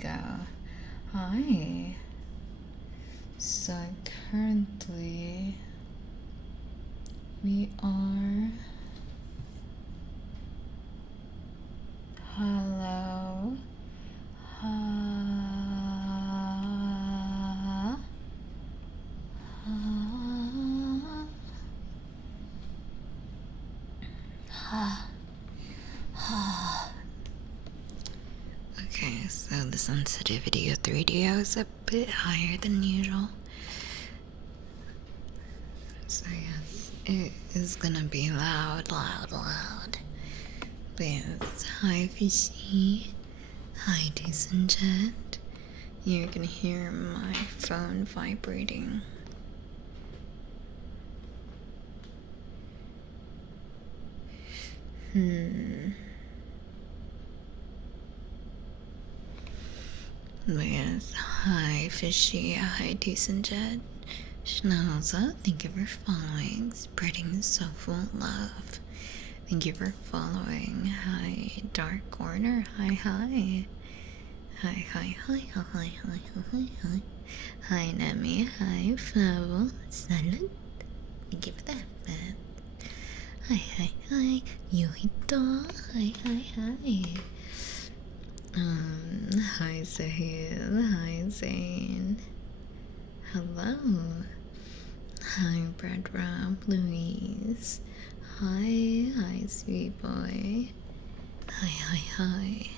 go. Hi. So currently we are. Hello. Okay, so the sensitivity of 3DO is a bit higher than usual. So yes, it is gonna be loud. But yes, hi Fishy. Hi Decent Jet. You're gonna hear my phone vibrating. But yes, hi Fishy, hi Decent Jet. Schnauzer, thank you for following, spreading soulful love. Thank you for following. Hi Dark Corner, hi. Hi. Hi Nemi, hi Flow, salad. Thank you for that, man. Hi, Yuhito, hi. Hi Sahil, hi Zane. Hello. Hi Brad Rob, Louise. Hi, sweet boy. Hi.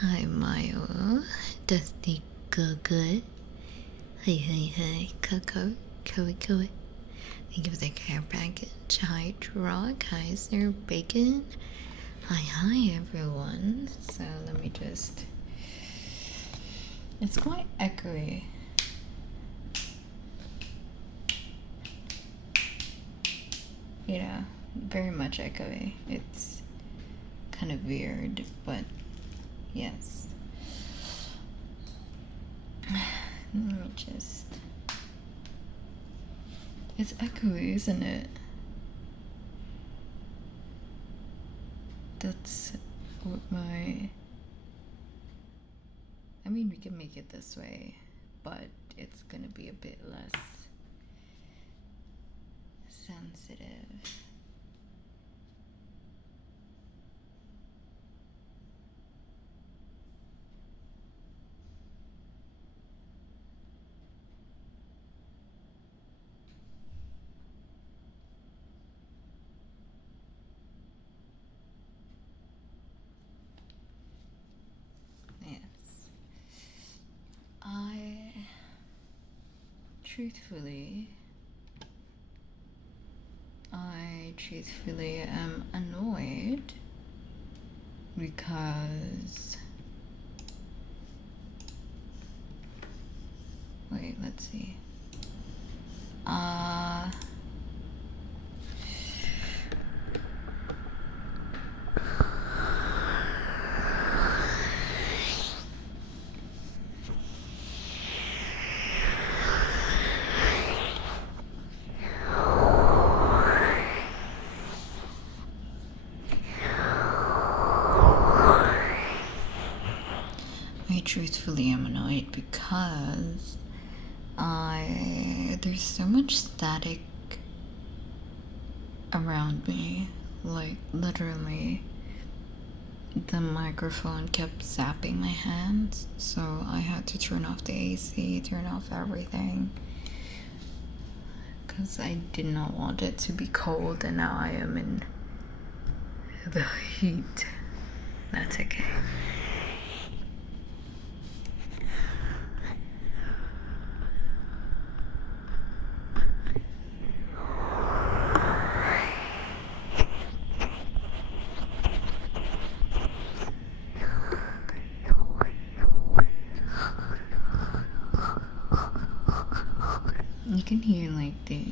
Hi Mayo, Dusty Good. Hi, Coco, Koi. Thank you for the care package. Hi Drog, hi Sir Bacon. Hi everyone. So let me just. It's quite echoey. You know, very much echoey. It's kind of weird, but yes. Let me just. It's echoey, isn't it? That's what my. I mean, we can make it this way, but it's gonna be a bit less sensitive. Yes. I truthfully am annoyed because wait, let's see. I truthfully am annoyed because there's so much static around me. Like literally the microphone kept zapping my hands, so I had to turn off the AC, turn off everything. Because I did not want it to be cold, and now I am in the heat. That's okay. You can hear like the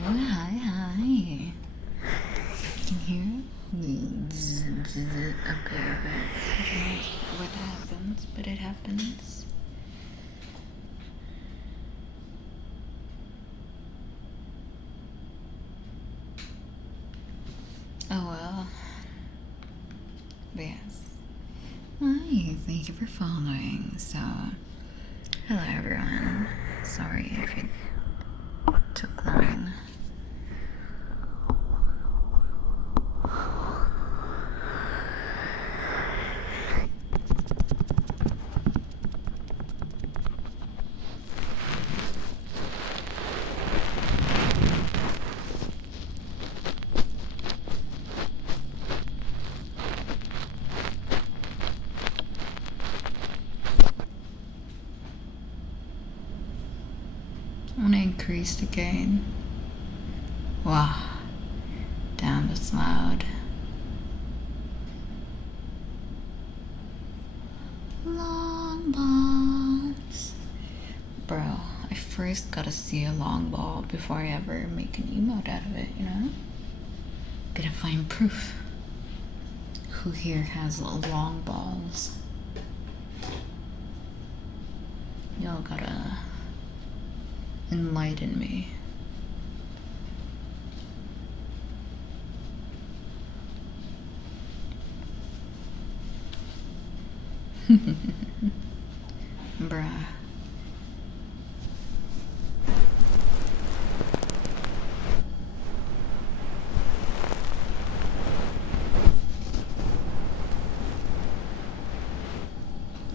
hi. You can hear a bit of it. I don't know what happens, but it happens. Oh well. But yes. Hi, thank you for following. So, hello everyone. Sorry if it took long. I want to increase the gain. Wow. Damn, that's loud. Long balls. Bro, I first gotta see a long ball before I ever make an emote out of it, you know? Gotta find proof. Who here has long balls? Y'all gotta enlighten me. Bruh.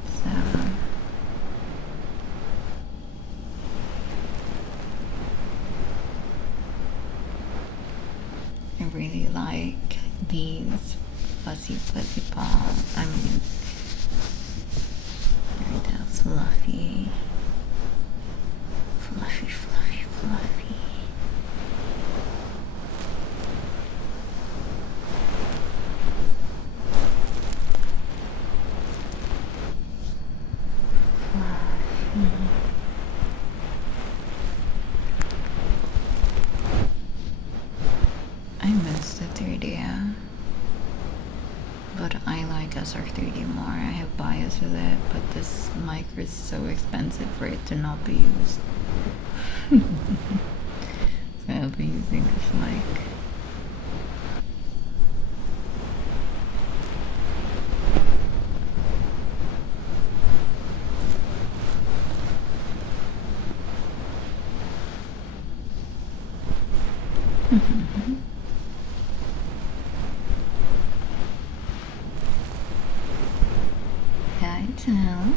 So I really like these fuzzy balls. I mean, that's fluffy. Fluffy, fluffy, fluffy. I miss the 3D, but I like SR3D more. I have bias with it, but this mic is so expensive for it to not be used. So I'll be using this mic. Hi, child.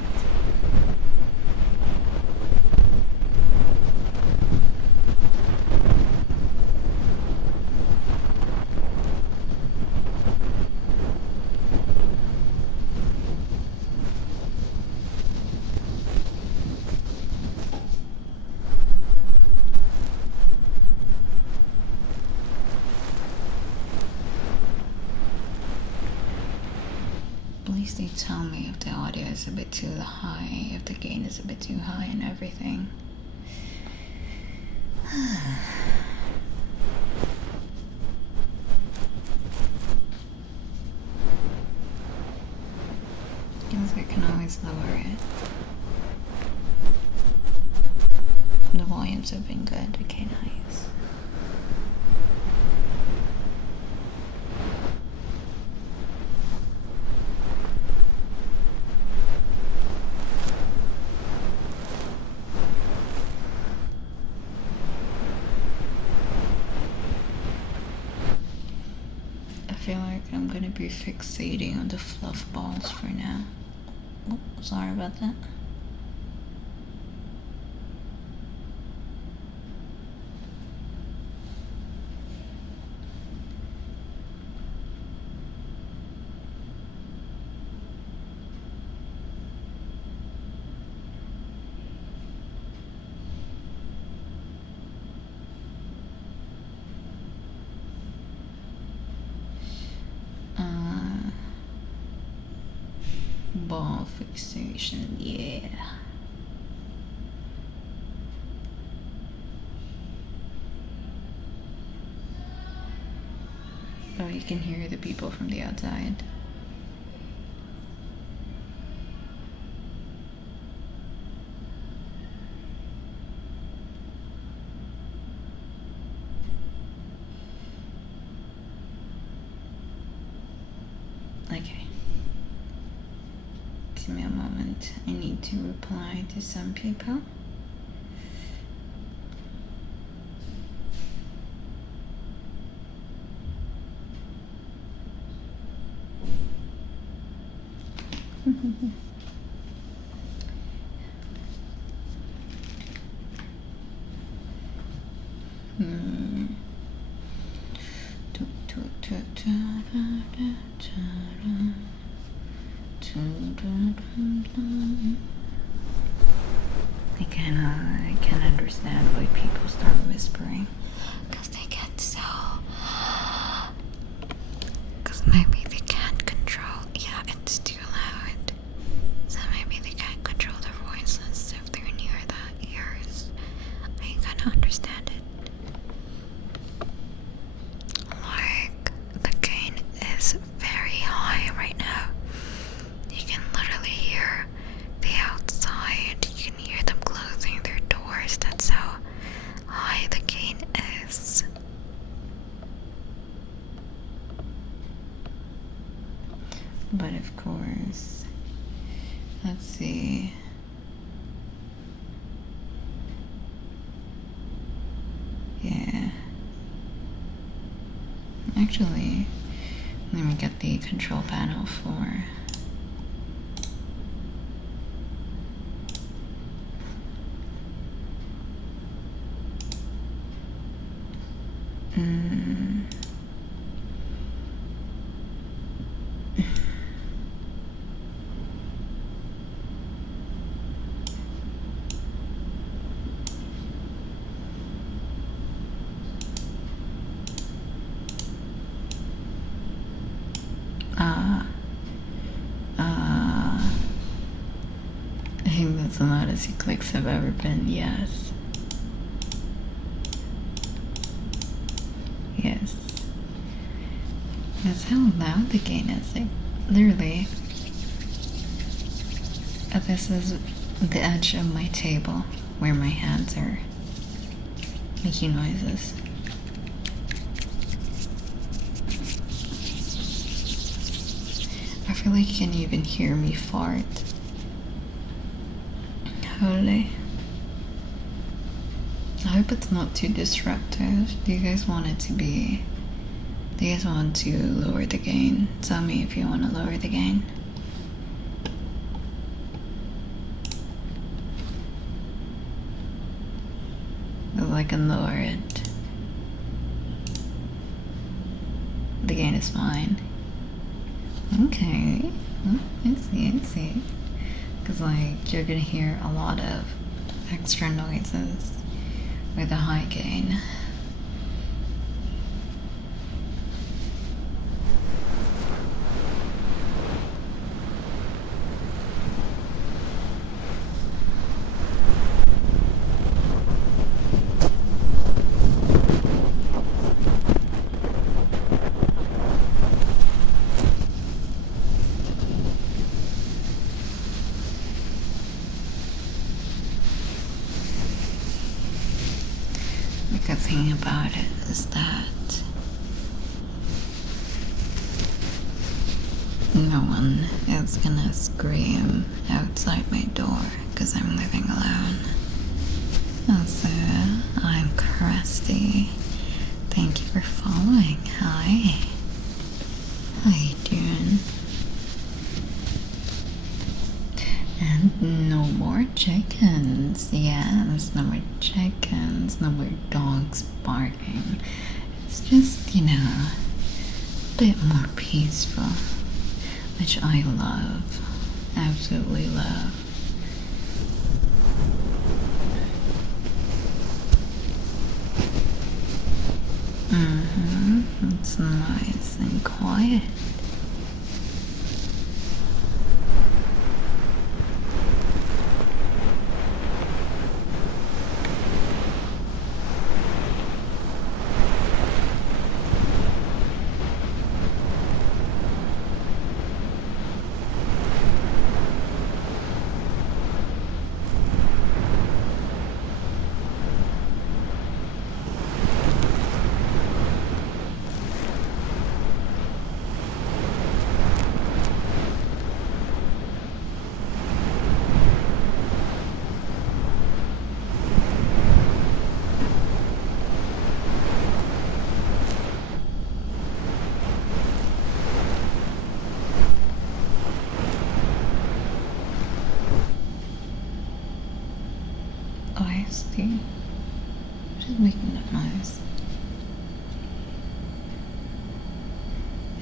Please do tell me if the audio is a bit too high, if the gain is a bit too high and everything. Guess I can always lower it. The volumes have been good. Okay, nice. I feel like I'm gonna be fixating on the fluff balls for now. Oh, sorry about that. Ball fixation, yeah. Oh, you can hear the people from the outside. I need to reply to some people. I can understand why people start whispering, because they get so. Because maybe they can't control. Yeah, it's too loud. So maybe they can't control their voices if they're near the ears. I kind of understand it. Like, the gain is very high right now. You can literally hear the outside. You can hear them closing their doors. That's how high the gain is. But of course, let's see. Yeah. Actually, let me get the control panel for. I think that's the loudest clicks have ever been, yes. Yes. That's how loud the gain is. Like, literally. This is the edge of my table where my hands are making noises. I feel like you can even hear me fart. Holy. I hope it's not too disruptive. Do you guys want it to be... Do you guys want to lower the gain? Tell me if you want to lower the gain. I can lower it. The gain is fine. Okay. I see. Because, like, you're gonna hear a lot of extra noises with a high gain. The good thing about it is that no one is gonna scream outside my door because I'm living alone. Also, I'm crusty. Thank you for following. Hi. How you doing? And no more chickens. Yes, no more chickens. No more dogs barking. It's just, you know, a bit more peaceful, which I love. Absolutely love. It's nice and quiet.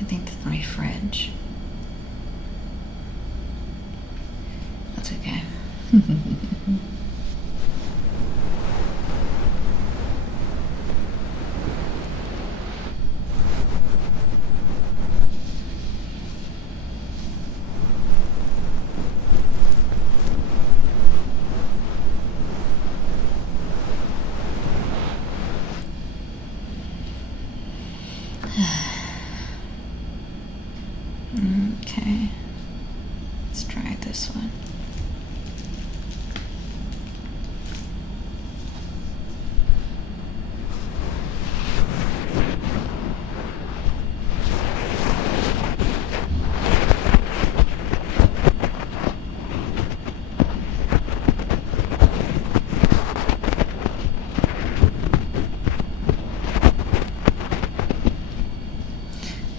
I think that's my fridge. That's okay. Okay, let's try this one.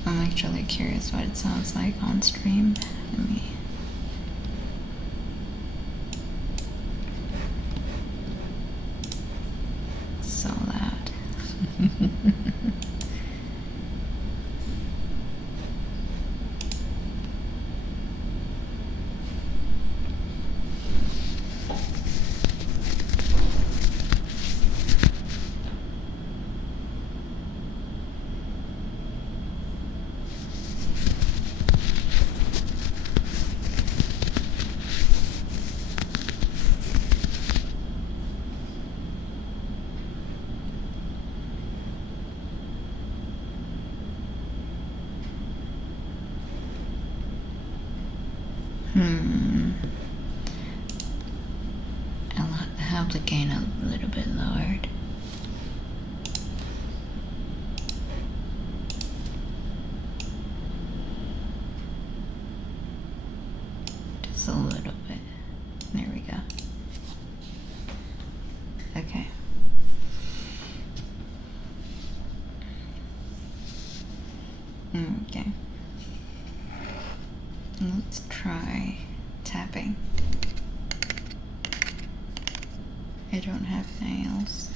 I'm actually curious what it sounds like on stream. Let me. So loud. I'll have the gain a little bit lowered. Just a little bit. There we go. Okay. Okay. Let's try tapping. I don't have nails.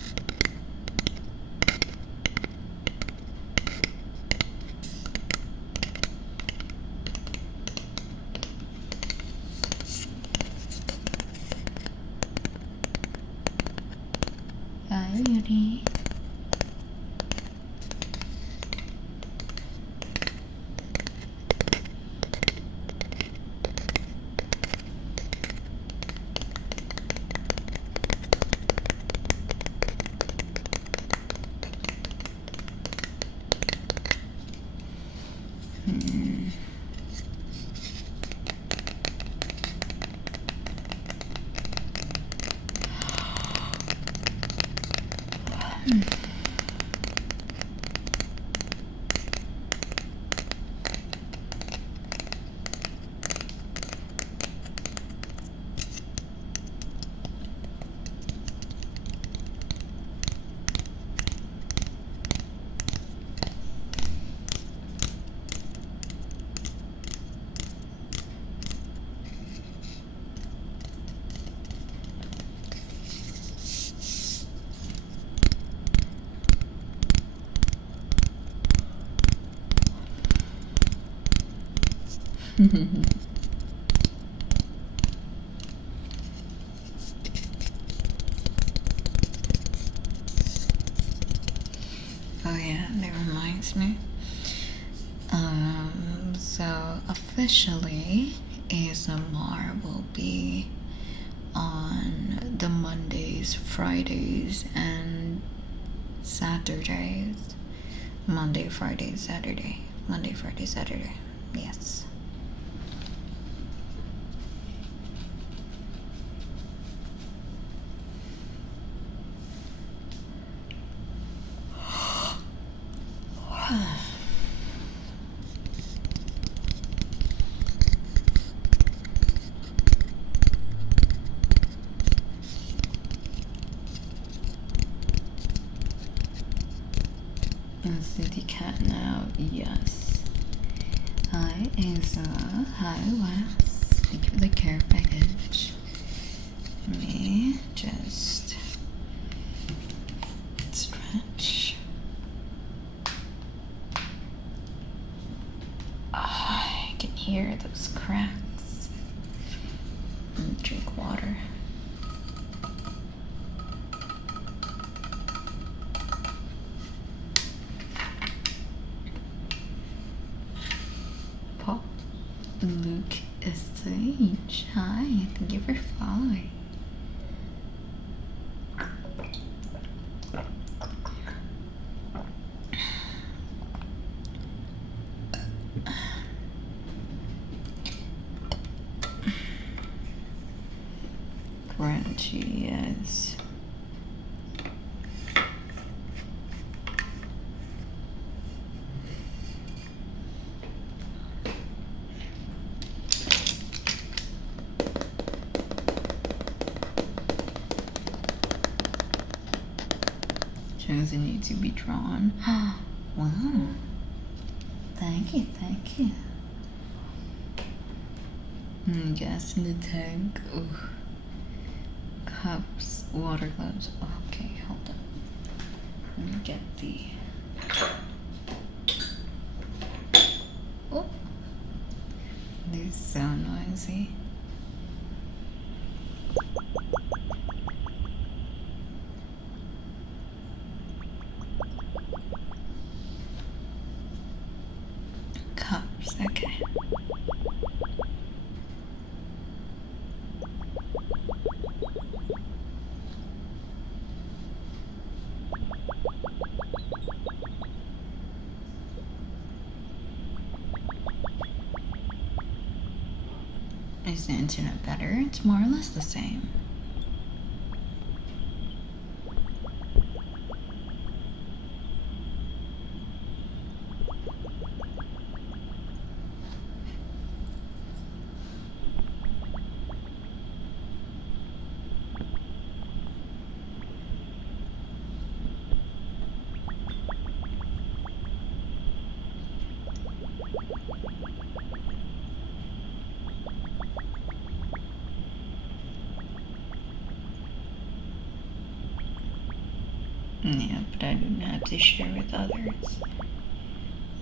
Hi, Yuri. Oh yeah, that reminds me. So officially ASMR will be on the Mondays, Fridays, and Saturdays. Monday, Friday, Saturday. Monday, Friday, Saturday. Yes. City cat now, yes. Hi Asa, hi Wes. Thank you for the care package. Let me just stretch. hear those cracks. And drink water. Pop. Luke SH. Hi, thank you for following. Crunchy, yes. Doesn't need to be drawn. Wow. Thank you, thank you. Gas in the tank. Ooh. Cups, water gloves. Okay, hold on. Let me get the. Oh, they're so noisy. Cups, okay. Is the internet better? It's more or less the same. Yeah, but I don't have to share with others.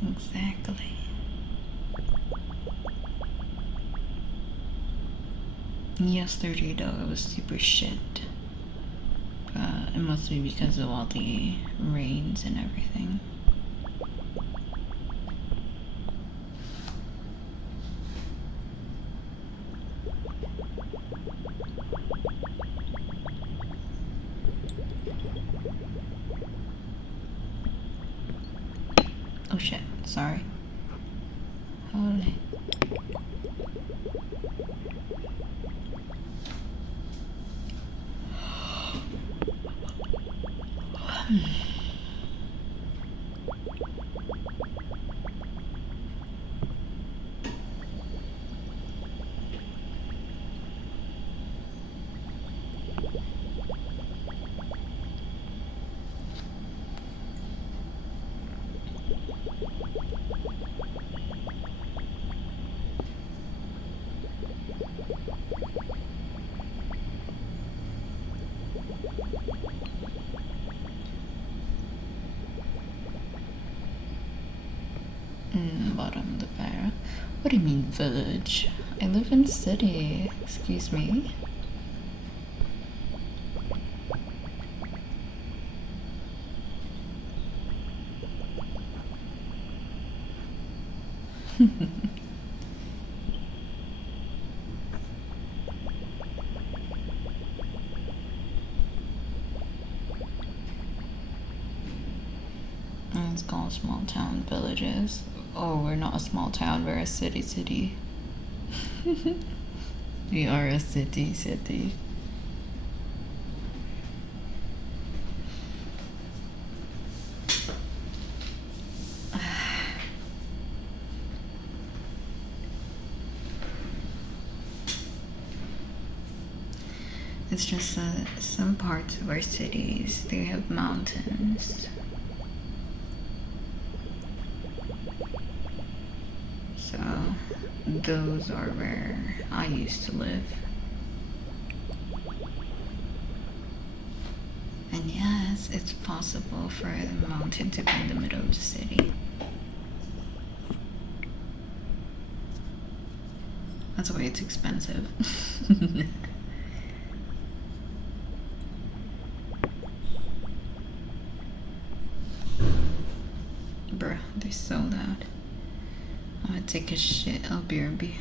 Exactly. Yesterday though, it was super shit. It must be because of all the rains and everything. Oh shit, sorry. Holy. Bottom of the barrel. What do you mean village? I live in city. Excuse me. It's called small town villages. Oh, we're not a small town, we're a city. We are a city. It's just some parts of our cities, they have mountains. So those are where I used to live. And yes, it's possible for the mountain to be in the middle of the city. That's why it's expensive. Bruh, they're so loud. I'm gonna take a shit. I'll BRB.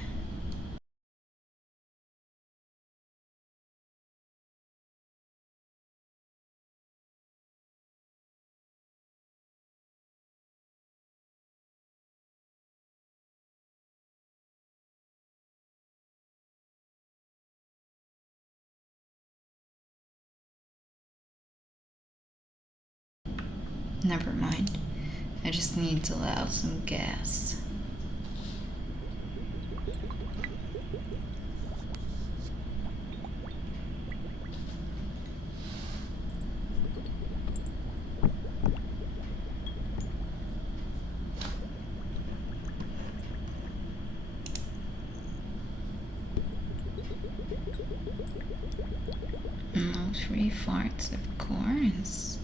Never mind. I just need to allow some gas. No free farts, of course.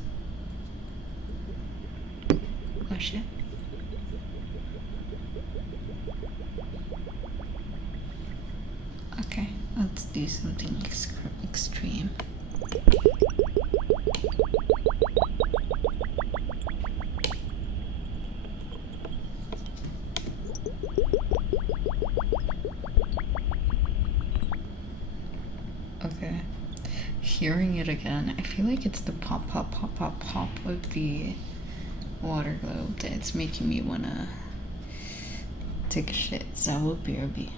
Oh shit. Okay, let's do something extreme. Okay. Hearing it again, I feel like it's the pop, pop, pop, pop, pop of the water globe that's making me wanna take a shit. So I will BRB.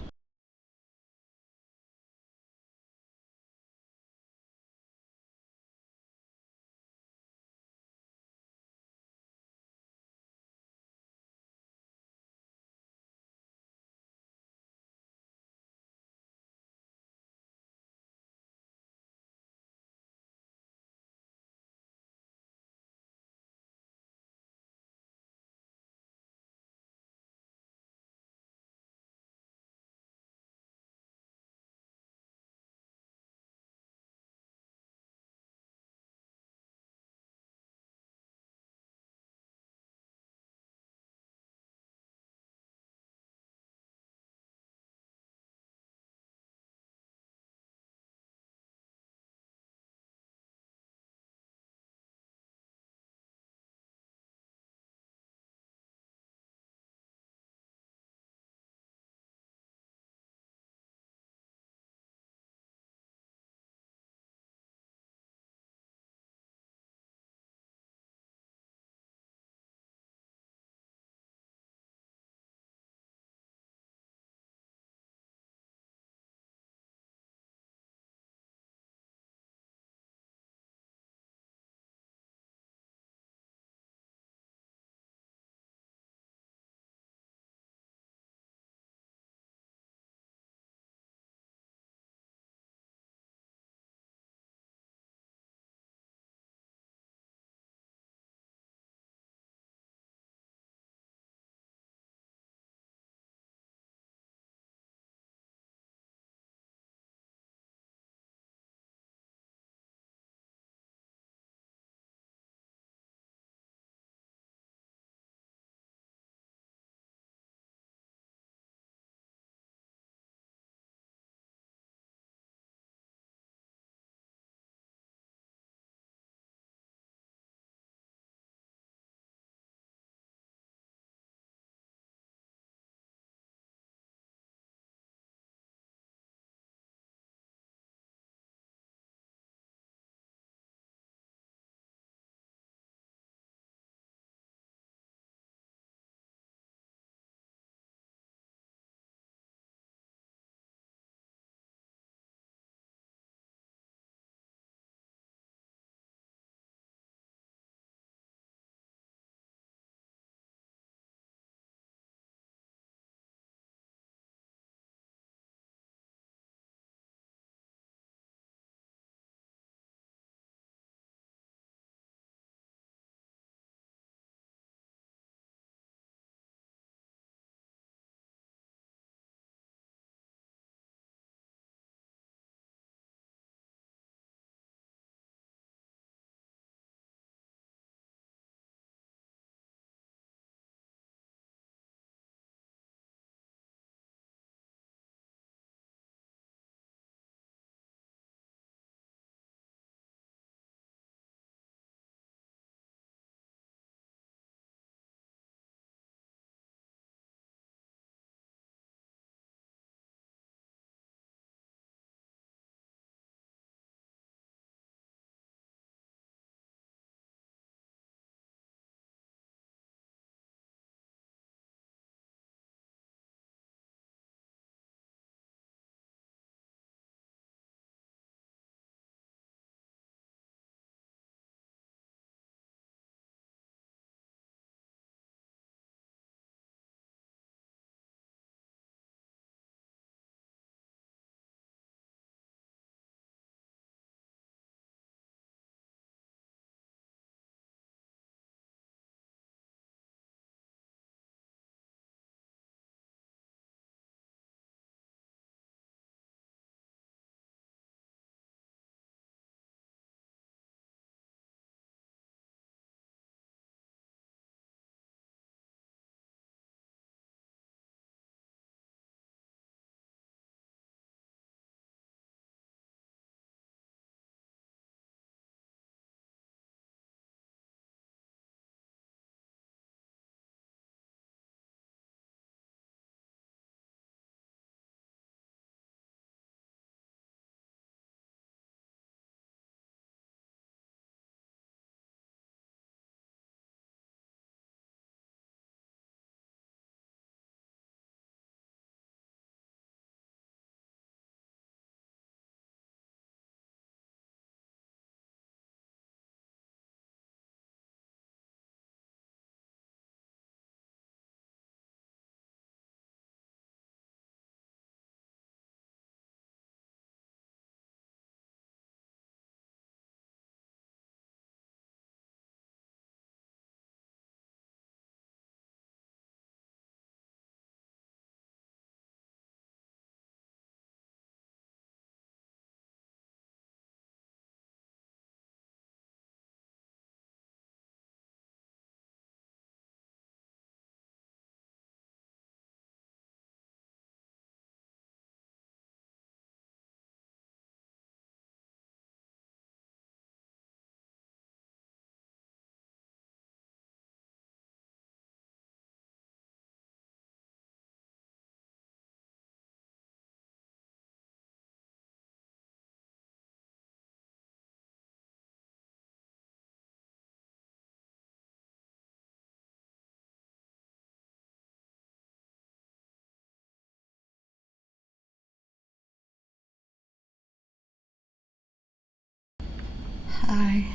Hi.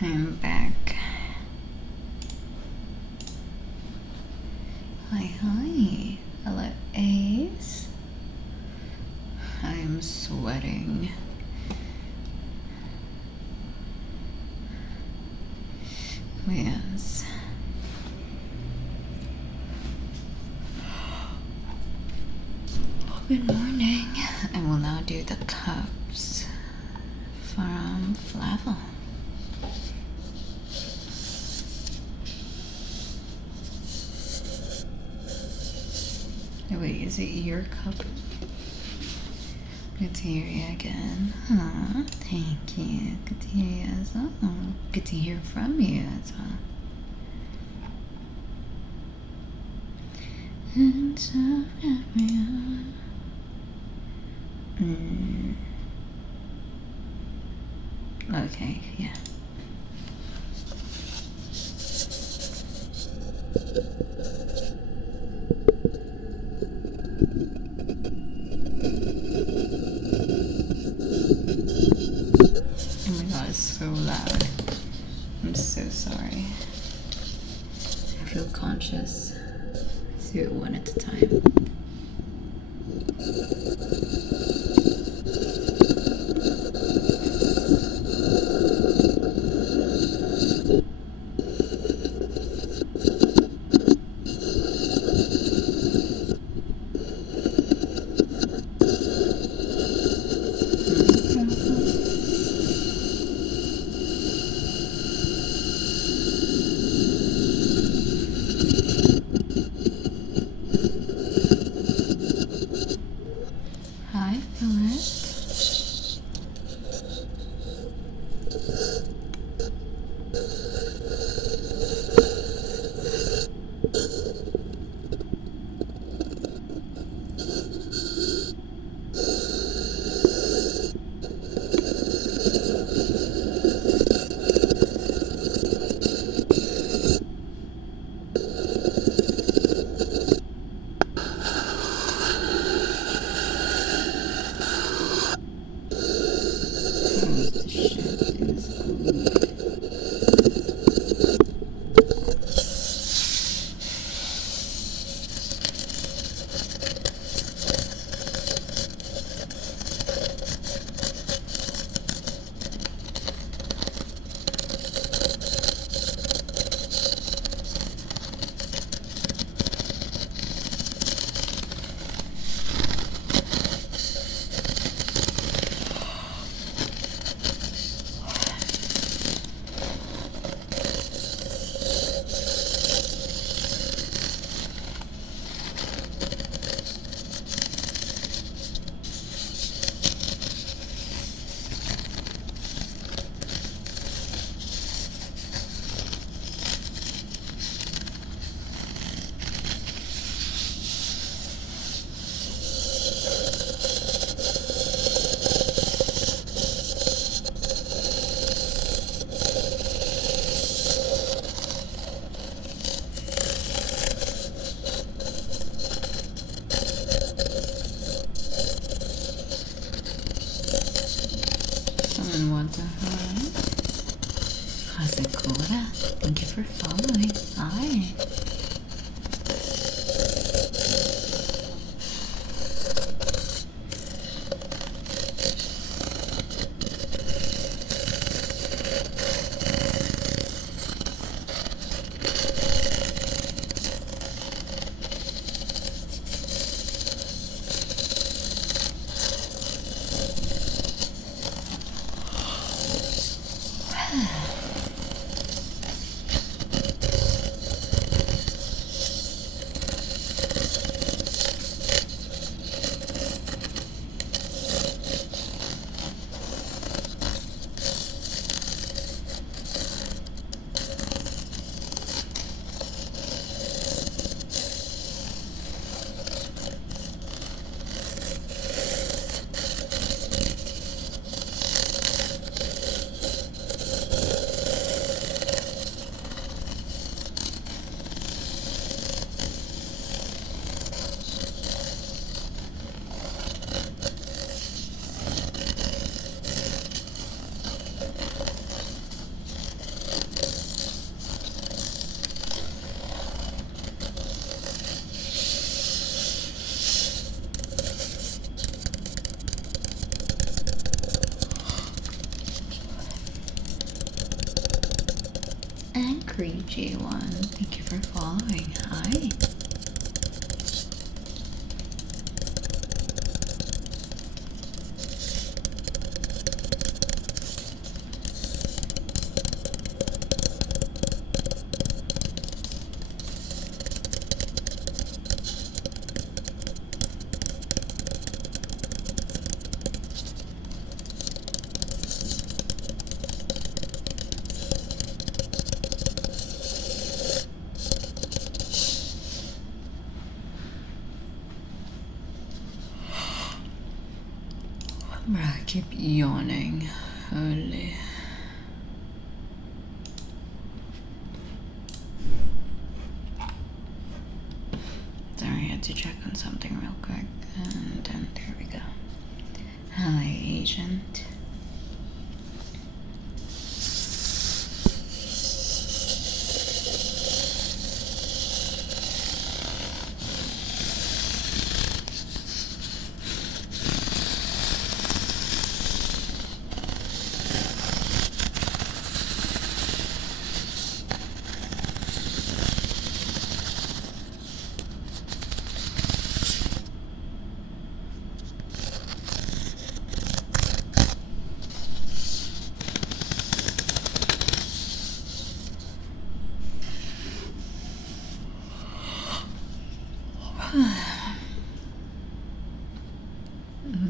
I'm back. Hi. Hello, Ace. I'm sweating. Yes. Good morning. I will now do the cups from Flavel. Wait, is it your cup? Good to hear you again. Aw, thank you. Good to hear you as well. Good to hear from you as well. And so everyone. Okay, yeah. Oh my god, it's so loud. I'm so sorry. I feel conscious. Let's do it one at a time. G1, thank you for following. Hi. I keep yawning. Holy. Sorry, I had to check on something real quick. And then there we go. Hi, agent.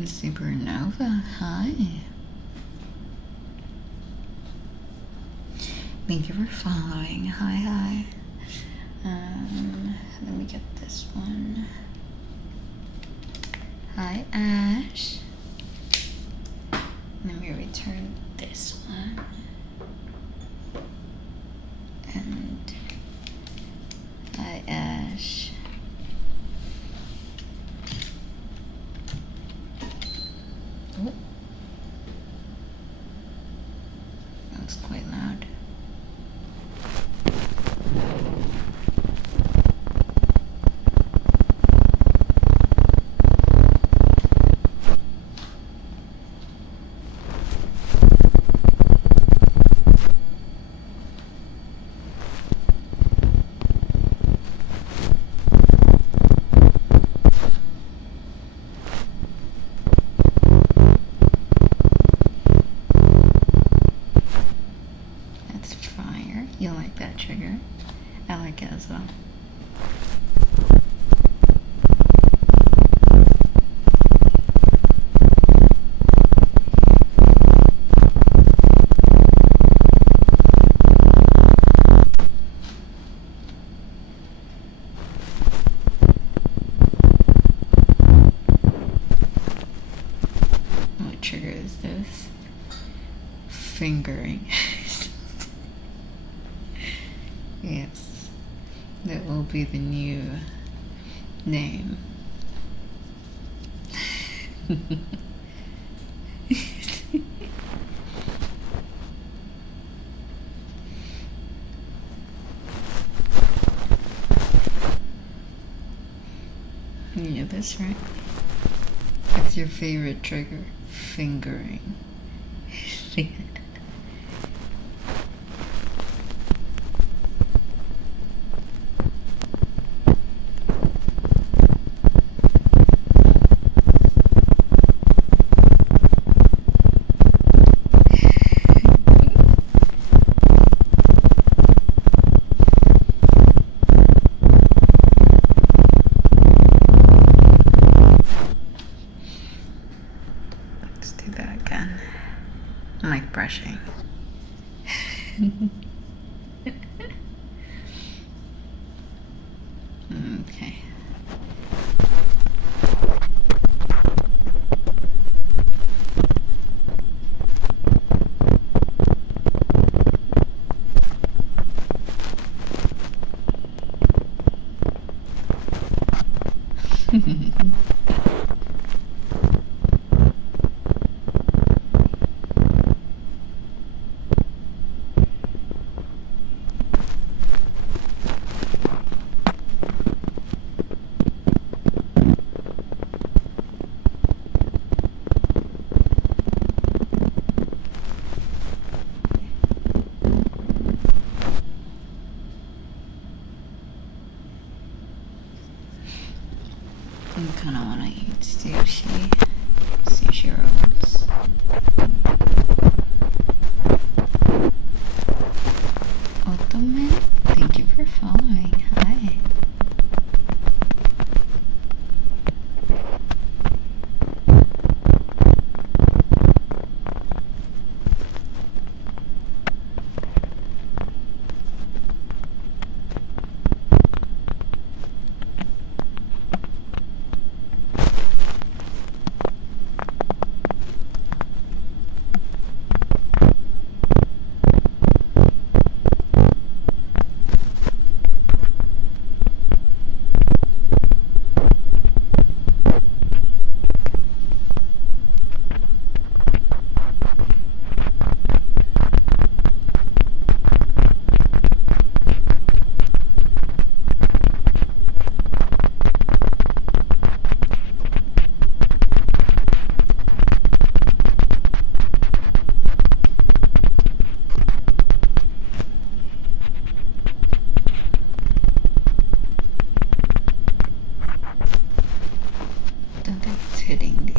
Supernova, hi. Thank you for following. Hi. Let me get this one. Hi, Ash. Let me return this one. And hi, Ash. Oh. That was quite loud. You like that trigger? I like it as well. What trigger is this? Fingering. Yes, that will be the new name. Yeah, that's right. What's your favorite trigger? Fingering. Let's do that again. I'm like brushing. Okay. I kind of want to eat sushi rolls. Ottoman, thank you for following. Hi. Don't think it's hitting the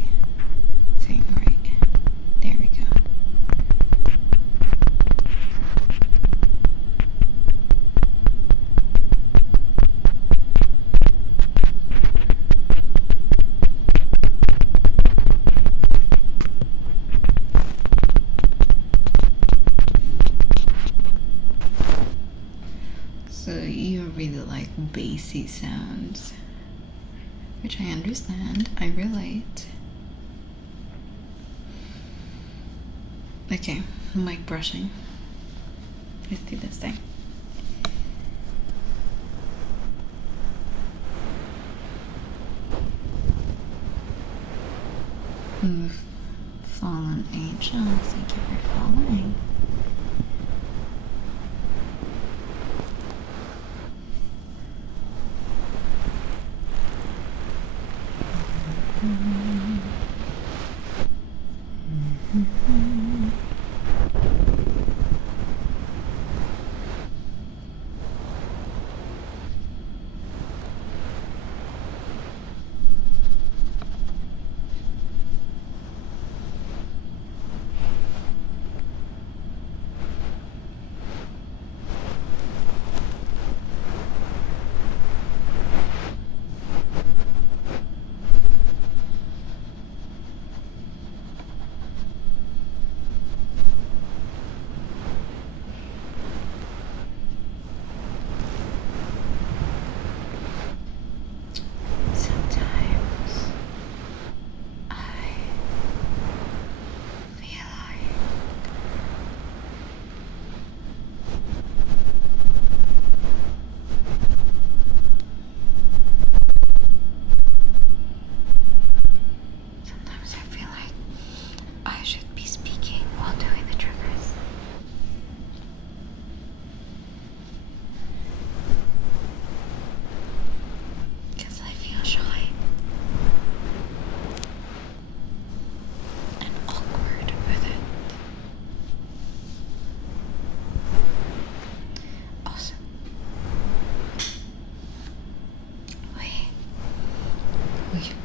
thing right. There we go. So you really like bassy sounds, which I understand. I relate. Okay, mic brushing. Let's do this thing. Fallen angel, thank you for following.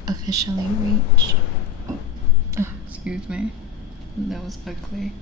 Officially reached. Oh, excuse me. That was ugly.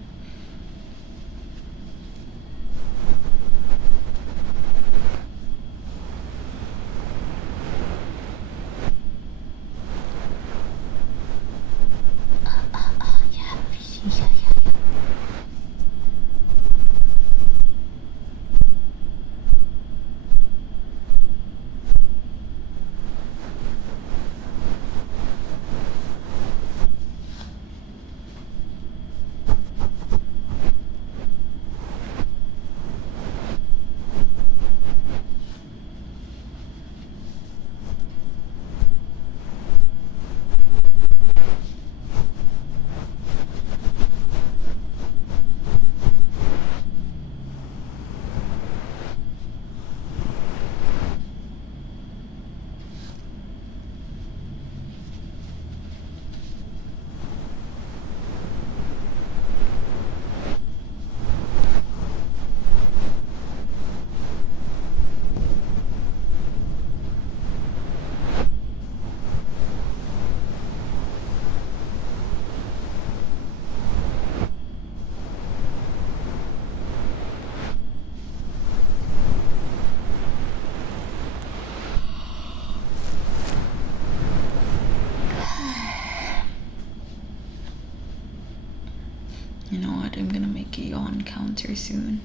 encounter soon.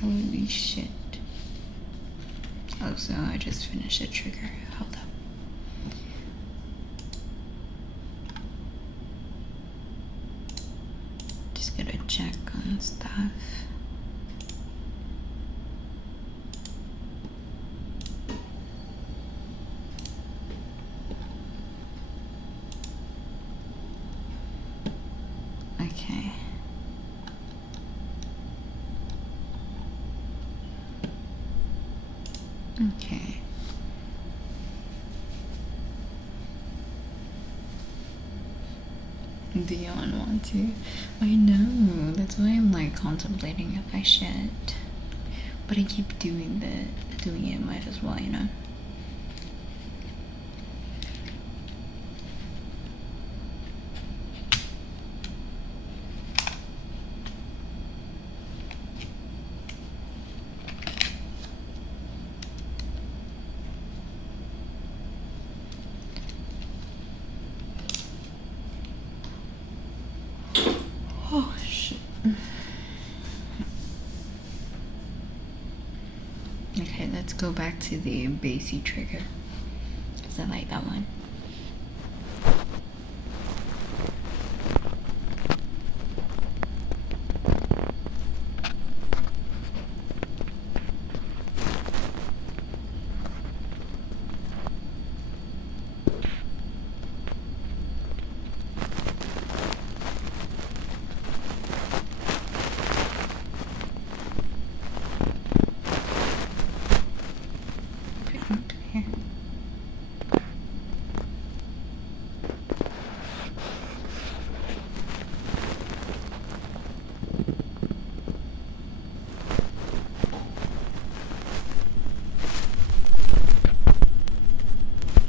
Holy shit. Oh, so I just finished a trigger. Hold up. Just gotta check on stuff. Okay. Okay. Dion want to. I know. That's why I'm like contemplating if I should. But I keep doing it. Might as well, you know. Oh shit. Okay, let's go back to the bassy trigger. Cause I like that one. Here.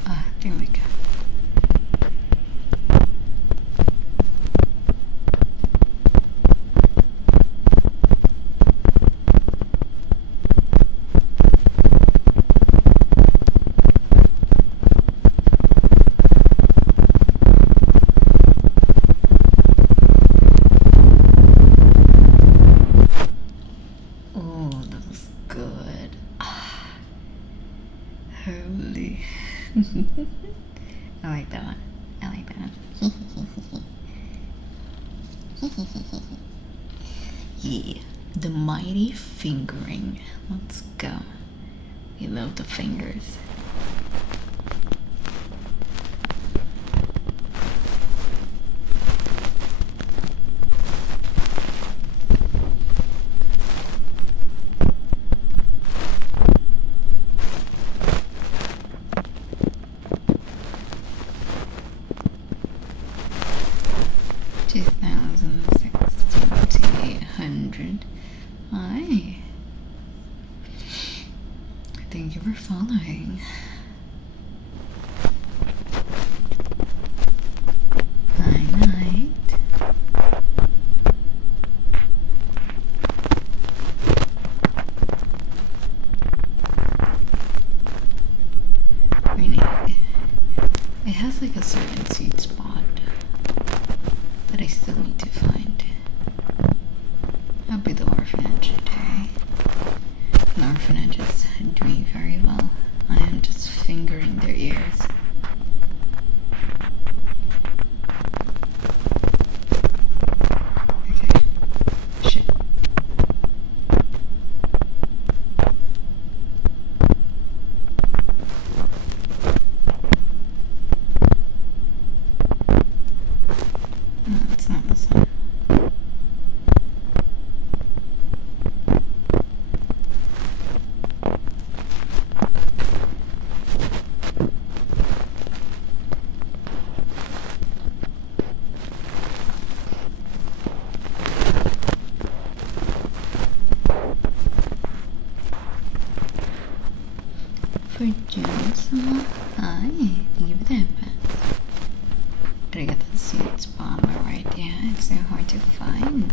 Ah, there we go. Oh, that was good. Ah, holy. I like that one. I like that one. Yeah, the mighty fingering. Let's go. We love the fingers. Hi. Thank you for following. Hi, night. Really, it has like a certain sweet spot that I still need to find. I'll be the orphanage today. The orphanage is doing very well. I am just fingering their ears. Okay. Shit. No, it's not this one. For Johnson, hi, thank you for the advance. Did I get the sweet spot right? Yeah, it's so hard to find.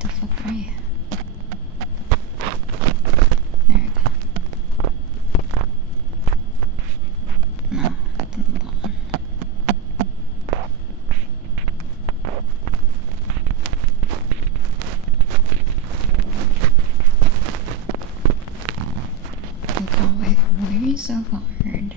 The fuck are you? There we go. so hard.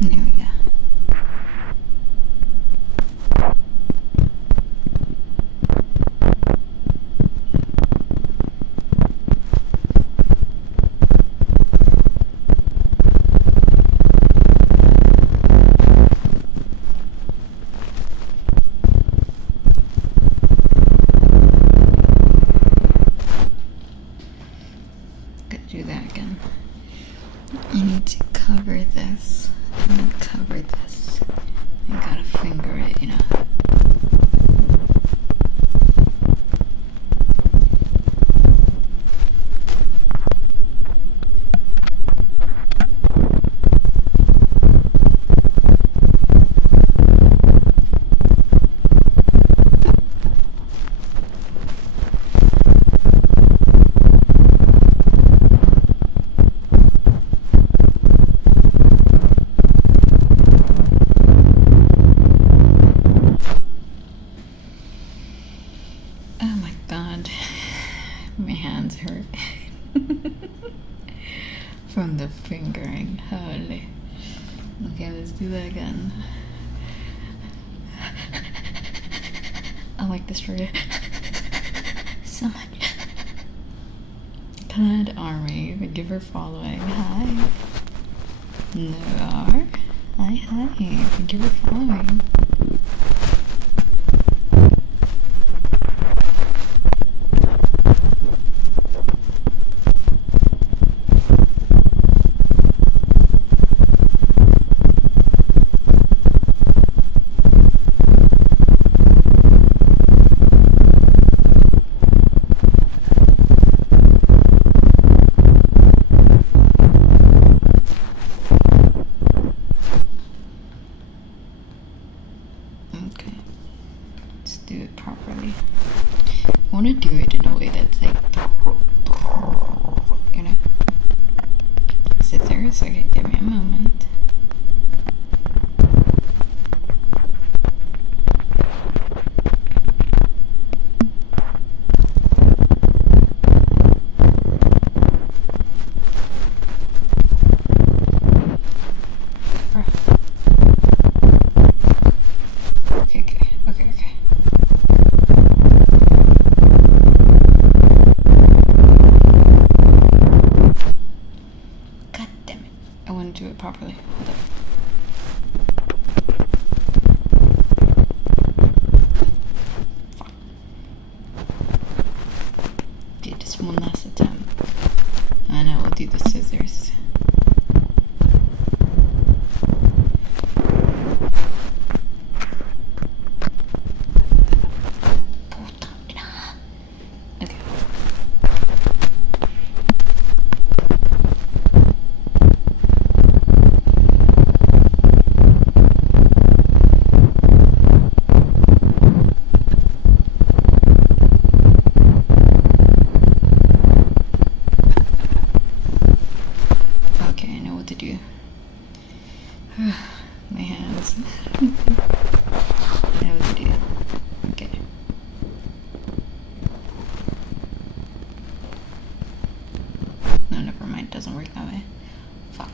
There we go. Gotta do that again. I need to cover this and then cover this. I gotta finger it, you know. Oh my god, my hands hurt from the fingering. Holy. Okay, let's do that again. I like this trigger so much. Clad Army, thank you for following. Hi. Noir. Hi, thank you for following. Okay, let's do it properly. I want to do it in a way that's like, you know. Scissors. Okay, give me a moment. Okay. God damn it. I want to do it properly. Hold up. Fuck. Okay, just one last attempt. And I will do the scissors. Okay, I know what to do. My hands. I know what to do. Okay. No, never mind. Doesn't work that way. Fuck.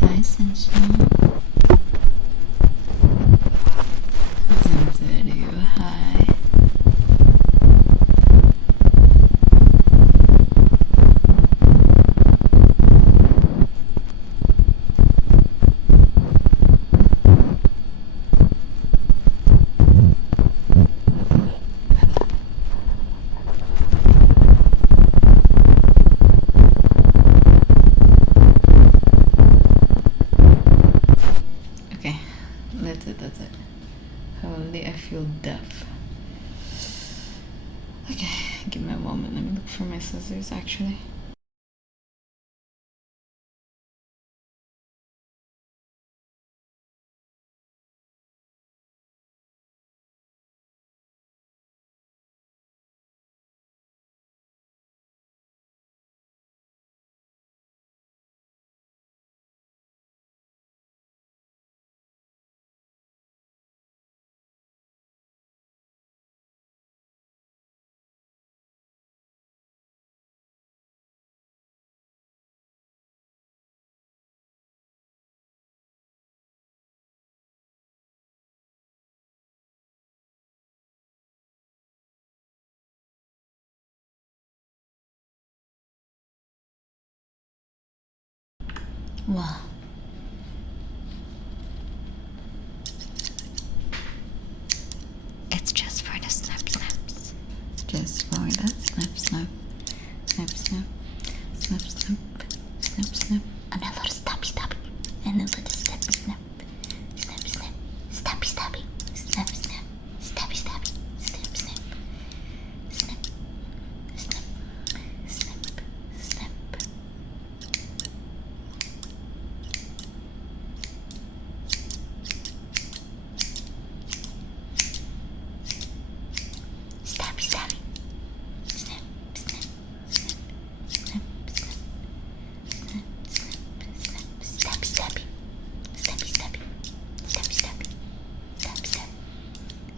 Hi, Sunshine. Sensitive. Hi. Okay, that's it. Holy, I feel deaf. Okay, give me a moment. Let me look for my scissors actually. Well, it's just for the snap snaps. Just for the snap snap. Snap snap. Snap snap. Snap snap. And a little snappy snappy. And a little snappy snap. Snap snap. Snappy snappy. Snap snap. Snappy snappy. Snap snap. Snap. Snap. Snap. Snap. Stabby, stabby. Snap, snap, snap, snap, snap, snap, snap, snap, stabby, stabby, stabby, stabby, stabby, stabby, stab, stab,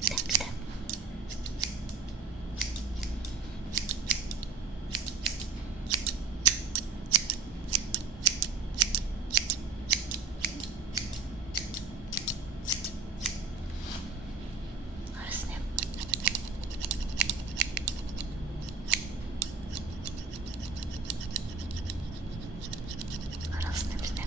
stab, stab. What a snip. Little snip snip.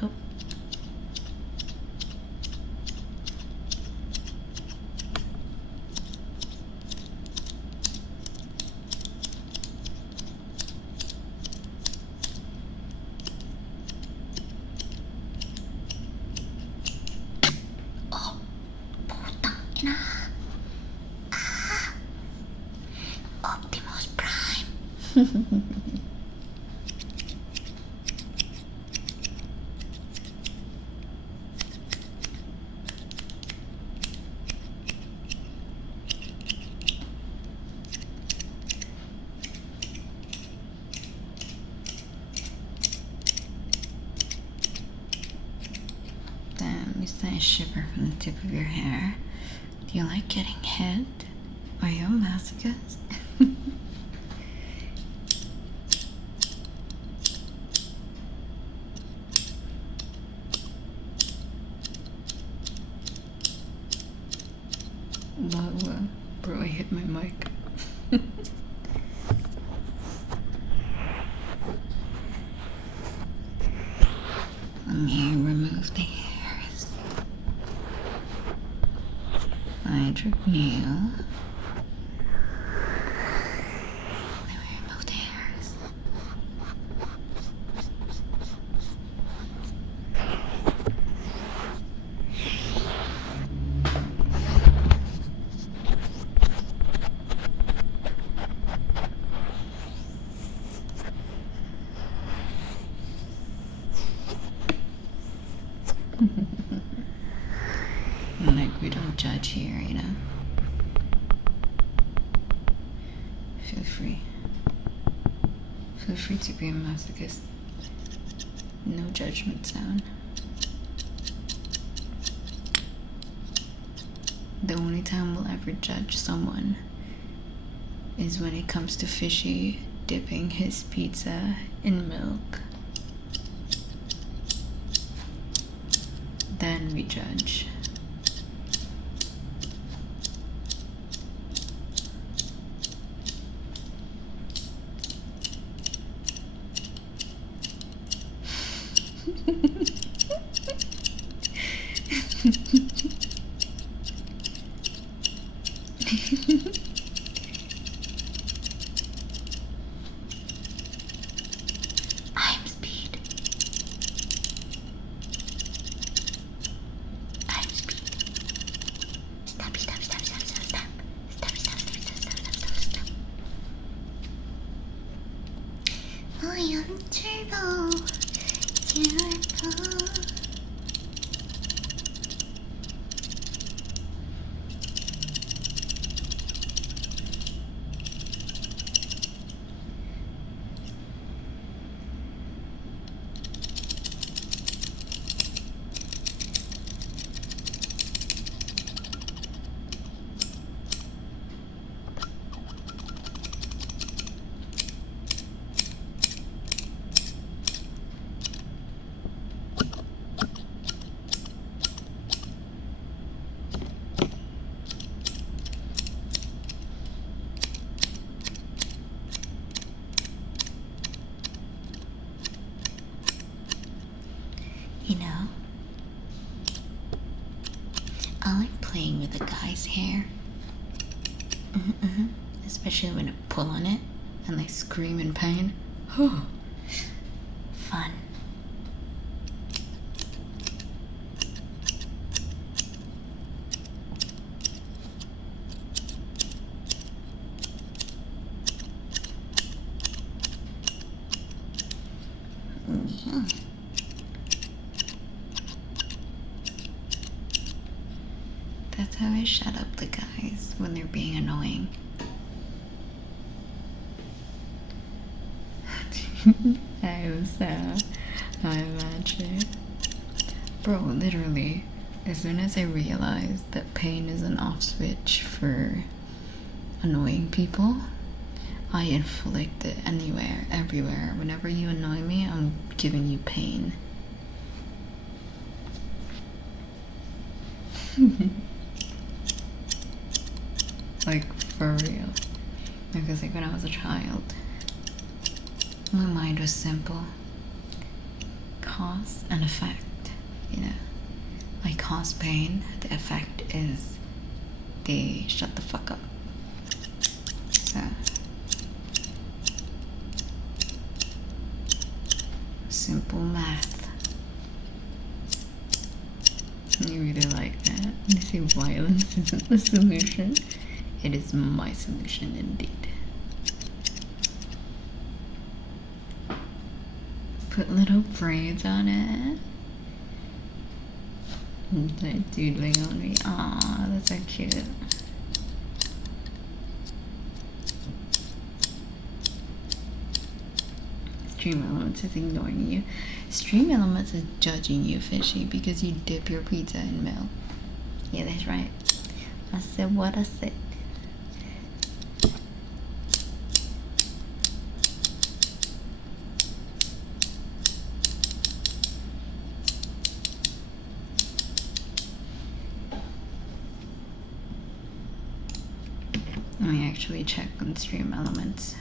Oh. Oh, putang ina. Optimus Prime. Damn, you sent a shiver from the tip of your hair. Do you like getting hit? Are you a masochist? What? Bro, I hit my mic. Let me remove the hairs. Hydrogel. Let me remove the hairs. Like, we don't judge here, you know? Feel free. Feel free to be a masochist. No judgment zone. The only time we'll ever judge someone is when it comes to Fishy dipping his pizza in milk. Then we judge. I'm Speed. I'm Speed. Stop, stop, stop, stop, stop, stop. Stop, stop, stop, stop, stop, stop, stop, stop. I am Turbo. Turbo. especially when I pull on it and they scream in pain. Fun. Yeah. That's how I shut up the guys when they're being annoying. I'm actually. Bro, literally, as soon as I realized that pain is an off switch for annoying people, I inflict it anywhere, everywhere. Whenever you annoy me, I'm giving you pain. Like, for real. Because like when I was a child, my mind was simple. Cause and effect, you know. I cause pain, the effect is they shut the fuck up. So simple math. You really like that? You see, violence isn't the solution. It is my solution indeed. Put little braids on it. They're doodling on me. Aw, that's so cute. Stream Elements is ignoring you. Stream Elements is judging you, Fishy, because you dip your pizza in milk. Yeah, that's right. I said what I said. Let me actually check on Stream Elements.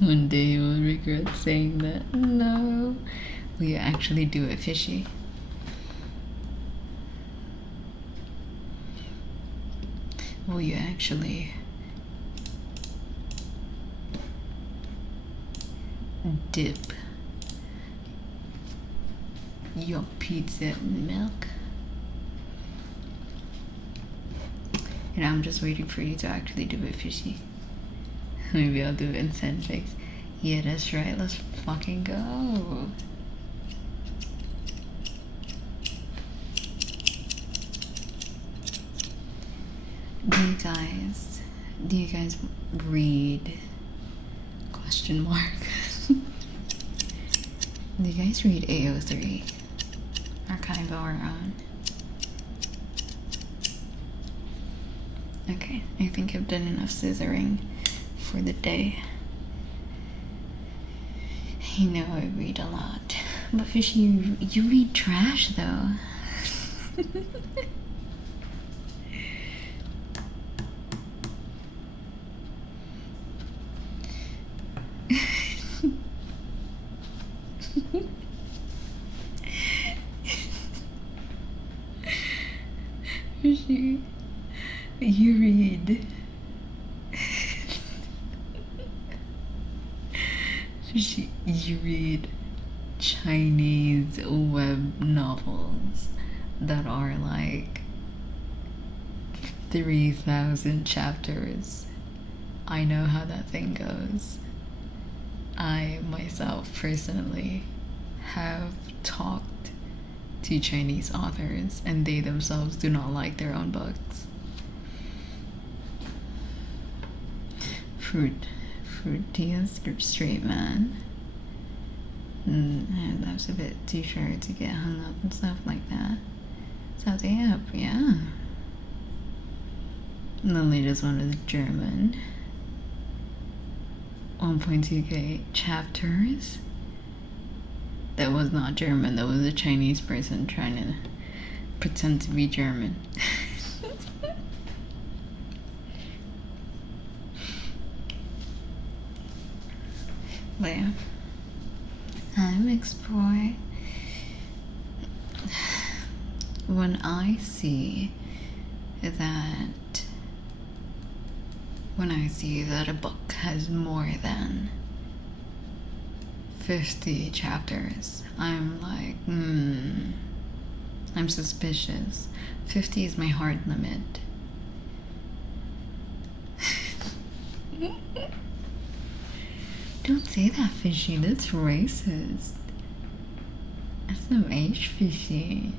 One day you will regret saying that. No. Will you actually do it, Fishy? Will you actually dip your pizza in milk? And I'm just waiting for you to actually do it, Fishy. Maybe I'll do it in Senfix. Yeah, that's right. Let's fucking go. Do you guys read? Question mark. Do you guys read AO3? Archive our own. Okay, I think I've done enough scissoring for the day. You know I read a lot. But Fishy, you read trash though. Fishy, you read. You read Chinese web novels that are like 3,000 chapters. I know how that thing goes. I myself personally have talked to Chinese authors and they themselves do not like their own books. Fruitiest straight man. And that's a bit too short to get hung up and stuff like that. So yeah, yeah. And the latest one is German. 1.2k chapters. That was not German, that was a Chinese person trying to pretend to be German. But yeah, I'm exploring. When I see that when I see that a book has more than 50 chapters, I'm like, I'm suspicious. 50 is my hard limit. Don't say that, Fishy. That's racist. That's no age, Fishy.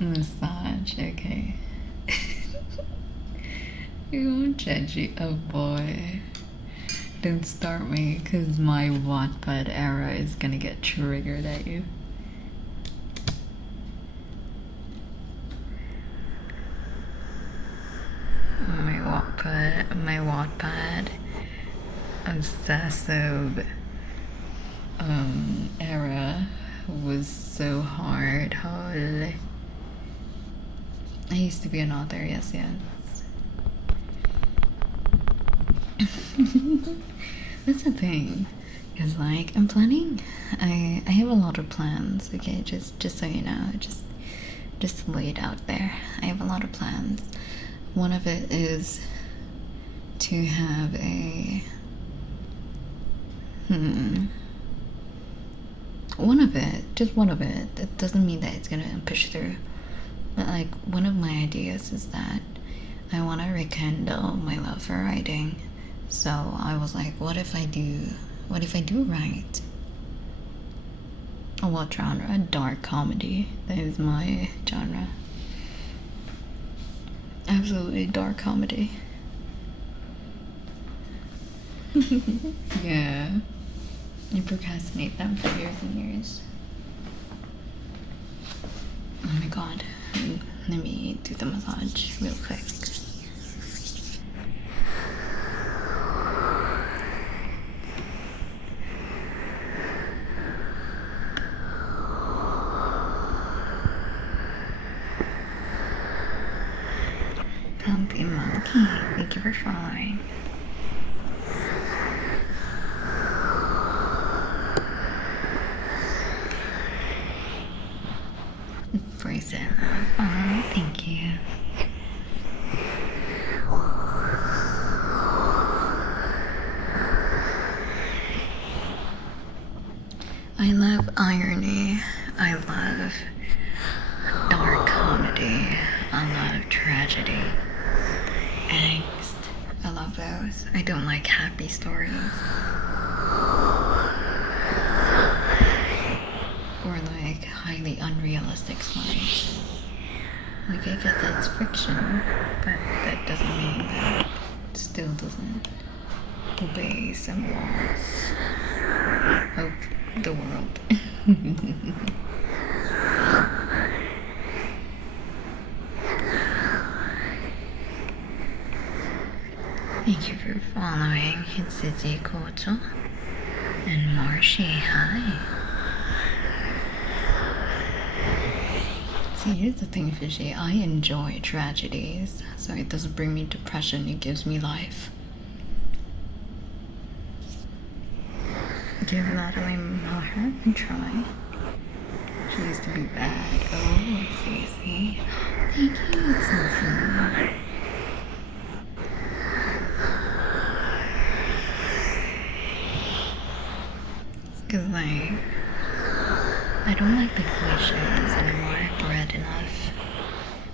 Massage, okay. You won't judge you. Oh boy. Don't start me, because my Wattpad era is gonna get triggered at you. My Wattpad obsessive era was so hard. I used to be an author, yes. That's the thing, because like I'm planning, I have a lot of plans, okay, just so you know, just to lay it out there. I have a lot of plans. One of it is to have a one of it. It doesn't mean that it's gonna push through, but like one of my ideas is that I want to rekindle my love for writing. So I was like, what if I do write? What genre? Dark comedy. That is my genre. Absolutely dark comedy. Yeah. You procrastinate them for years and years. Oh my god. Let me do the massage real quick. Comfy monkey, thank you for following. Brazilla, oh, thank you. I love irony. I love dark comedy. I love tragedy. Angst. I love those. I don't like happy stories. Or like highly unrealistic stories. Like I get that it's fiction, but that doesn't mean that it still doesn't obey some laws of the world. Thank you for following. It's Izzy Koto and Marshy. Hi. See, here's the thing, Fishy. I enjoy tragedies, so it doesn't bring me depression. It gives me life. Give Natalie Maher a try. She used to be bad. Oh, Cece. Thank you, Cece. Cause like, I don't like the cliches anymore. I've read enough.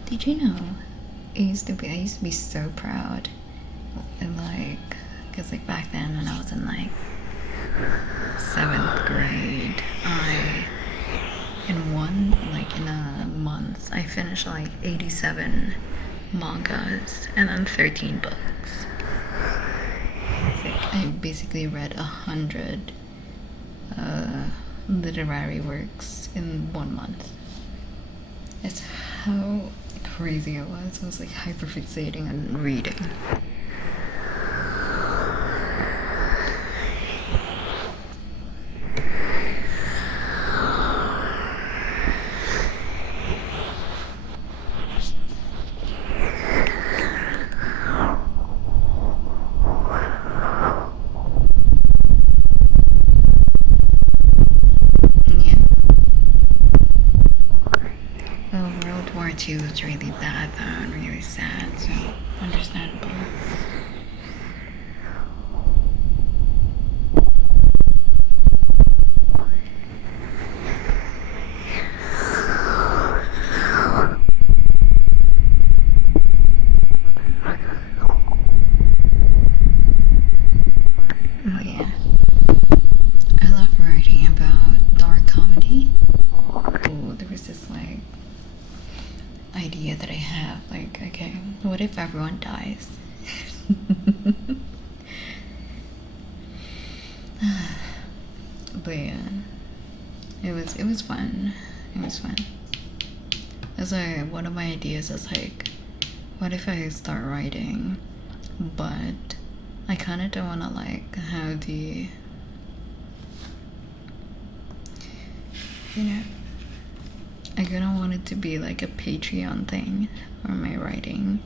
Did you know? I used to be so proud. And like, cause like back then when I was in like 7th grade, in a month, I finished like 87 mangas and then 13 books. Like, I basically read 100 literary works in 1 month. It's how crazy it was. I was like hyperfixating on reading. World War II was really bad though, and really sad, so understandable. Oh yeah. I love writing about dark comedy. Oh, there was this like idea that I have, like, okay, what if everyone dies? But yeah, it was fun. It was fun. That's like one of my ideas is like, what if I start writing, but I kind of don't want to like have the, you know, I kind of want it to be like a Patreon thing for my writing,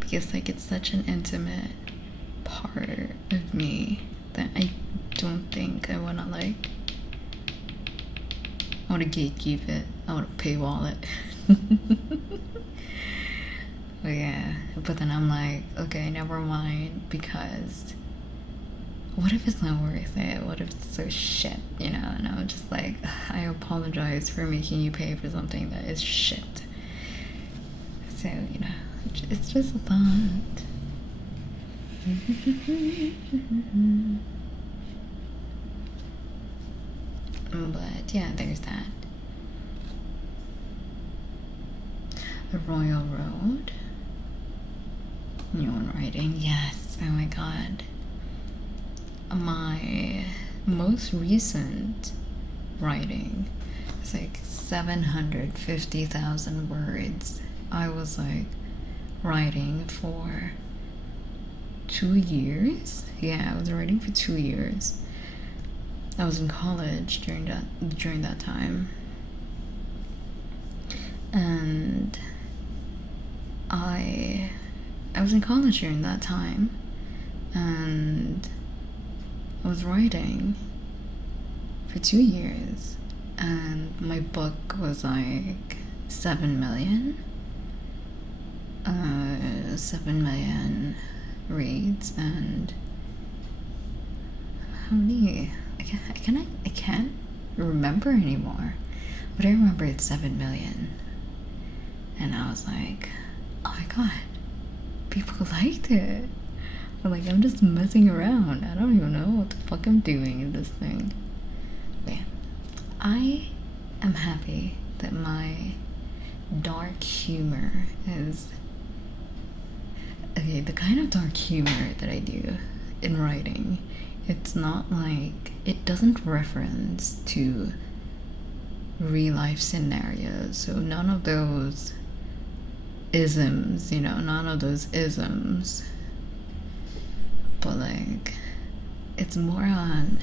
because like it's such an intimate part of me that I don't think I want to like, I want to gatekeep it, I want to paywall it. But yeah, but then I'm like, okay, never mind, because what if it's not worth it? What if it's so shit, you know? And I'm just like, I apologize for making you pay for something that is shit. So, you know, it's just a thought. But yeah, there's that. The Royal Road. New one writing, yes. Oh my god. My most recent writing is like 750,000 words. I was like writing for 2 years. Yeah, I was writing for 2 years. I was in college during that time, and I was in college during that time, and I was writing for 2 years, and my book was like 7 million 7 million reads. And how many, I can't remember anymore, but I remember it's 7 million. And I was like, oh my god, people liked it. But like, I'm just messing around. I don't even know what the fuck I'm doing in this thing. But yeah, I am happy that my dark humor is, okay, the kind of dark humor that I do in writing, it's not like, it doesn't reference to real life scenarios. So none of those isms, you know, none of those isms. But like, it's more on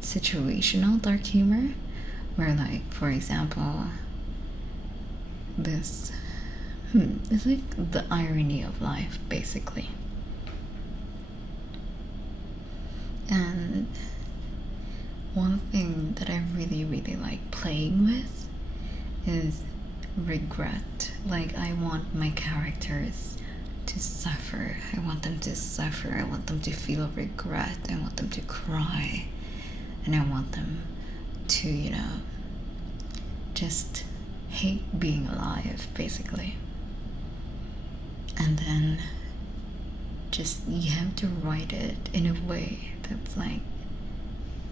situational dark humor, where like, for example, this it's like the irony of life, basically. And one thing that I really, really like playing with is regret. Like, I want my characters to suffer. I want them to suffer. I want them to feel regret. I want them to cry. And I want them to, you know, just hate being alive, basically. And then just, you have to write it in a way that's like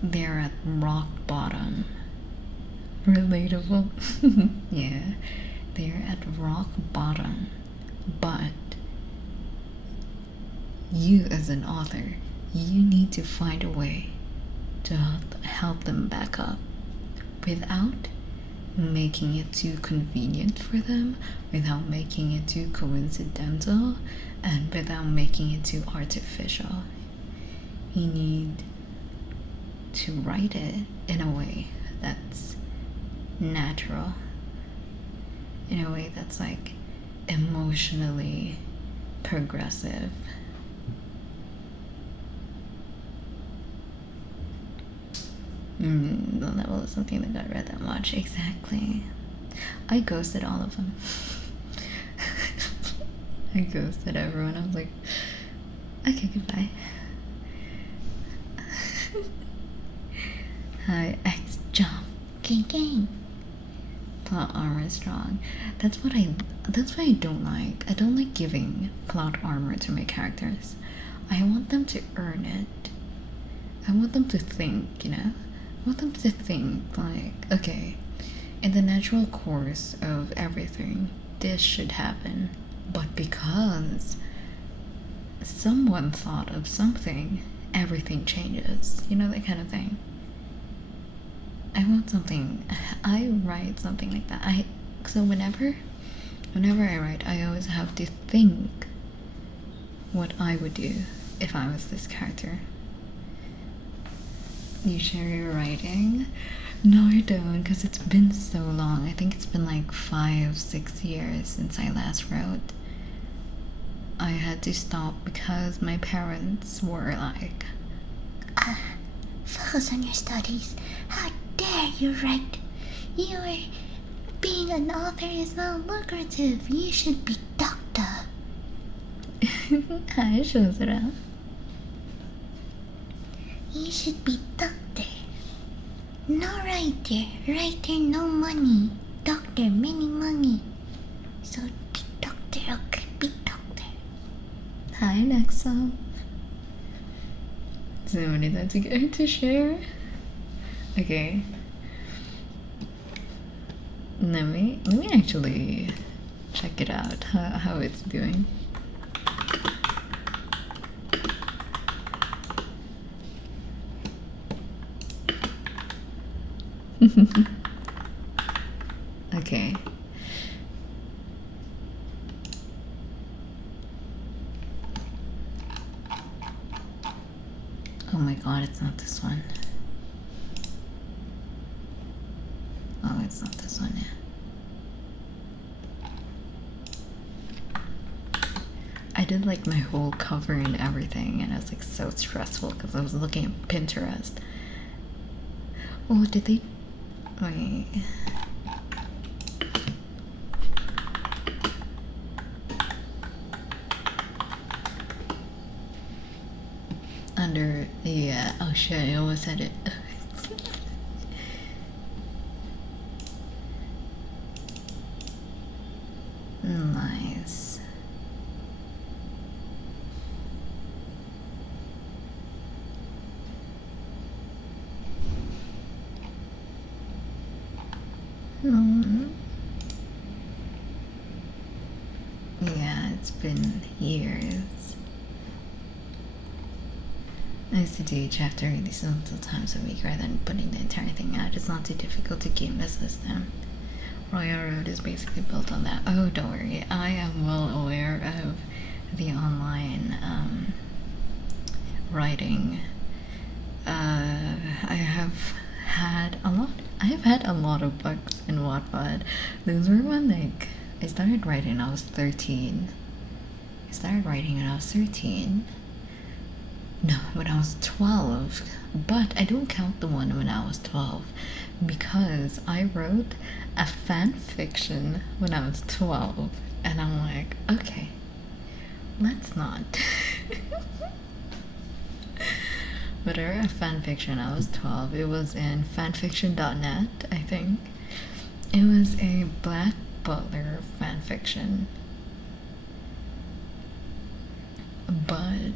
they're at rock bottom. Relatable. Yeah, they're at rock bottom, but you as an author, you need to find a way to help them back up without making it too convenient for them, without making it too coincidental, and without making it too artificial. You need to write it in a way that's natural, in a way that's like emotionally progressive. The level is something that got read that much, exactly. I ghosted all of them. I ghosted everyone. I was like, okay, goodbye. Hi, X jump. Gang. Plot armor strong. That's what I don't like. I don't like giving plot armor to my characters. I want them to earn it. I want them to think, you know? I want them to think like, okay, in the natural course of everything, this should happen. But because someone thought of something, everything changes. You know, that kind of thing. I want something. I write something like that. So whenever I write, I always have to think what I would do if I was this character. You share your writing? No, I don't, because it's been so long. I think it's been like 5-6 years since I last wrote. I had to stop because my parents were like, focus on your studies. How dare you write? Being an author is not lucrative. You should be doctor. Hi, Shozura. You should be doctor. No writer. Writer, no money. Doctor, many money. So, doctor, okay, be doctor. Hi, Nexa. Somebody that's good to share. Okay. Let me actually check it out, how it's doing. Okay. Oh my god, it's not this one. Oh, it's not this one, yeah. I did like my whole cover and everything, and it was like so stressful because I was looking at Pinterest. Oh, did they? Wait. Under, yeah, oh shit, I almost said it. Nice. Yeah, it's been years. I used to do each chapter release multiple times a week rather than putting the entire thing out. It's not too difficult to game the system. Royal Road is basically built on that. Oh, don't worry. I am well aware of the online writing. I have had a lot of books in Wattpad. Those were when like I started writing when I was 13. No, when I was 12. But I don't count the one when I was 12 because I wrote a fan fiction when I was 12. And I'm like, okay, let's not. But I wrote a fan fiction when I was 12. It was in fanfiction.net, I think. It was a Black Butler fan fiction. But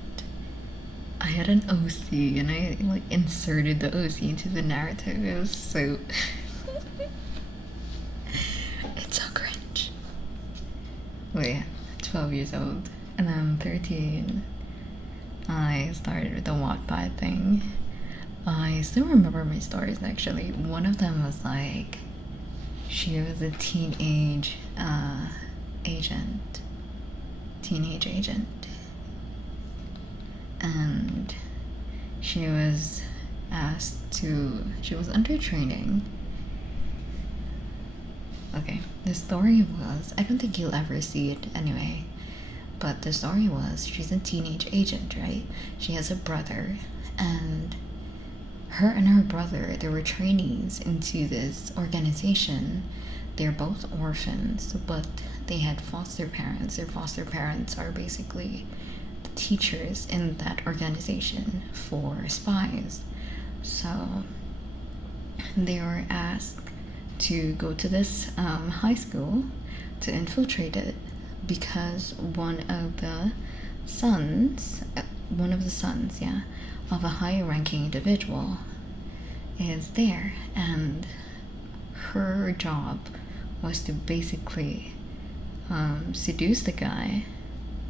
I had an OC and I like inserted the OC into the narrative. It was so it's so cringe. Wait, 12 years old. And then 13 I started with the Wattpad thing. I still remember my stories actually. One of them was like she was a teenage agent. And she was under training. Okay, the story was, I don't think you'll ever see it anyway, but the story was she's a teenage agent, right? She has a brother, and her brother, they were trainees into this organization they're both orphans, but they had foster parents. Their foster parents are basically the teachers in that organization for spies. So they were asked to go to this high school to infiltrate it because one of the sons, of a high-ranking individual is there, and her job was to basically seduce the guy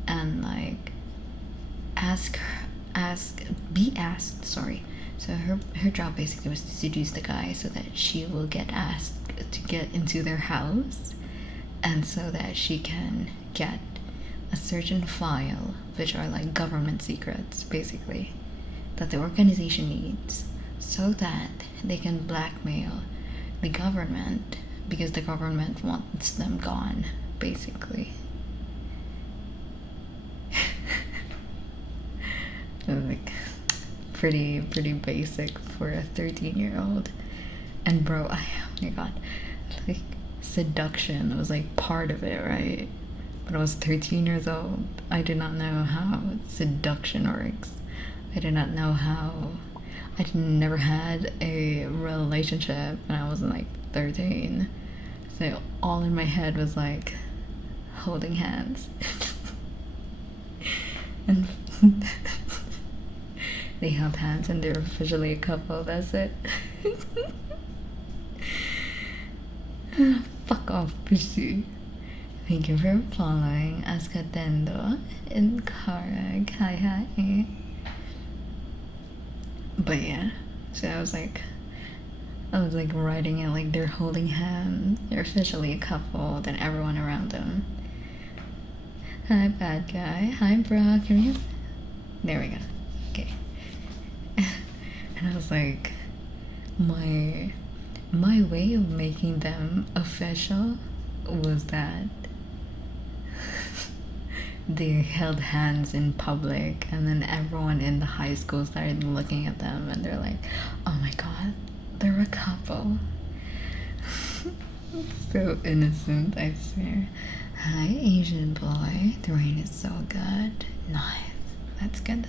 and like be asked. Sorry. So her job basically was to seduce the guy so that she will get asked to get into their house, and so that she can get a certain file, which are like government secrets, basically, that the organization needs, so that they can blackmail the government because the government wants them gone, basically. Like pretty basic for a 13-year-old. And bro, oh my god, like seduction was like part of it, right? But I was 13 years old. I did not know how seduction works. I did not know how. I never had a relationship when I was like 13. So all in my head was like holding hands. And they held hands and they were officially a couple, that's it. Fuck off, Pussy. Thank you for following Ascatendo and Karag. Hi. But yeah, so I was like writing it like they're holding hands, they're officially a couple, then everyone around them. Hi, bad guy. Hi, Brock. Come here. There we go. Okay. And I was like, my way of making them official was that they held hands in public, and then everyone in the high school started looking at them and they're like, oh my god, they're a couple. So innocent, I swear. Hi, Asian boy. The rain is so good. Nice. That's good.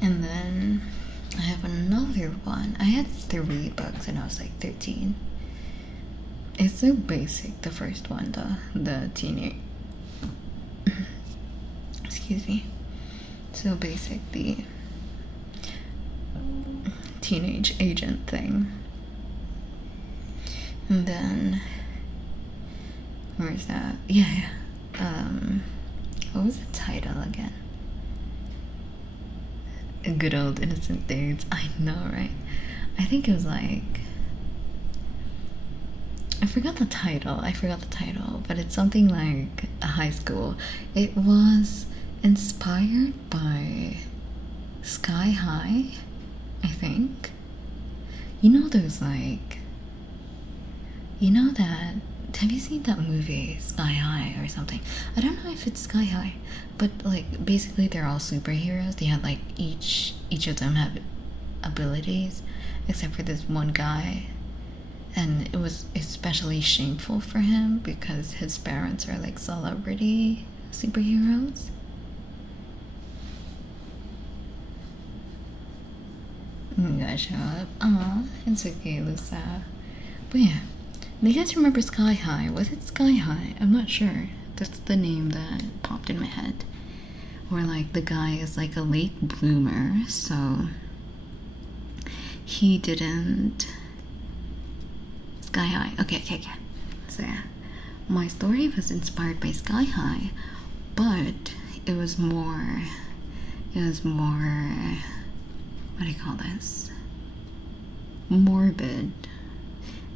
And then I have another one. I had 3 books when I was like 13. It's so basic, the first one, the teenage. Excuse me. So basic, the teenage agent thing. And then, where's that? Yeah. What was the title again? Good old innocent days. I know, right? I think it was like, I forgot the title, but it's something like a high school. It was inspired by Sky High, I think. You know those like, you know that, have you seen that movie, Sky High or something? I don't know if it's Sky High, but like basically they're all superheroes. They had like each of them have abilities, except for this one guy. And it was especially shameful for him because his parents are like celebrity superheroes. You guys show up. Aw, it's okay, Lusa. But yeah, do you guys remember Sky High? Was it Sky High? I'm not sure. That's the name that popped in my head. Where like the guy is like a late bloomer, so he didn't. Sky High. Okay. So yeah, my story was inspired by Sky High, but it was more. What do you call this? Morbid,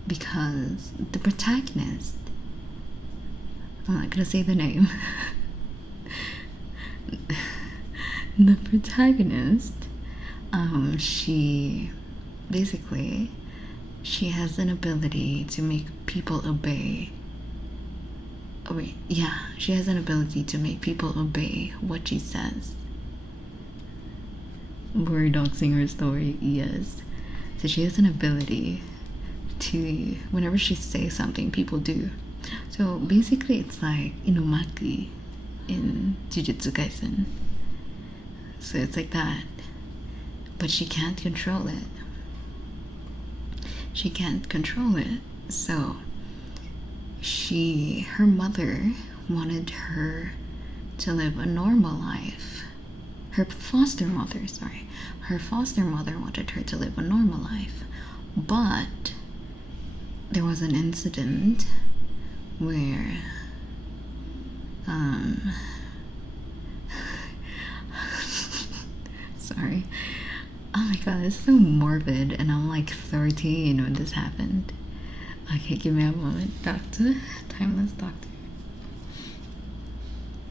because the protagonist. I'm not gonna say the name. The protagonist, she has an ability to make people obey. She has an ability to make people obey what she says. We're doxing her story, yes. So she has an ability to whenever she says something, people do. So basically, it's like Inumaki in Jujutsu Kaisen. So it's like that, but she can't control it. She can't control it. So her mother wanted her to live a normal life. Her foster mother wanted her to live a normal life, but there was an incident where sorry, oh my god, this is so morbid, and I'm like 13 when this happened. Okay, give me a moment, doctor, timeless doctor.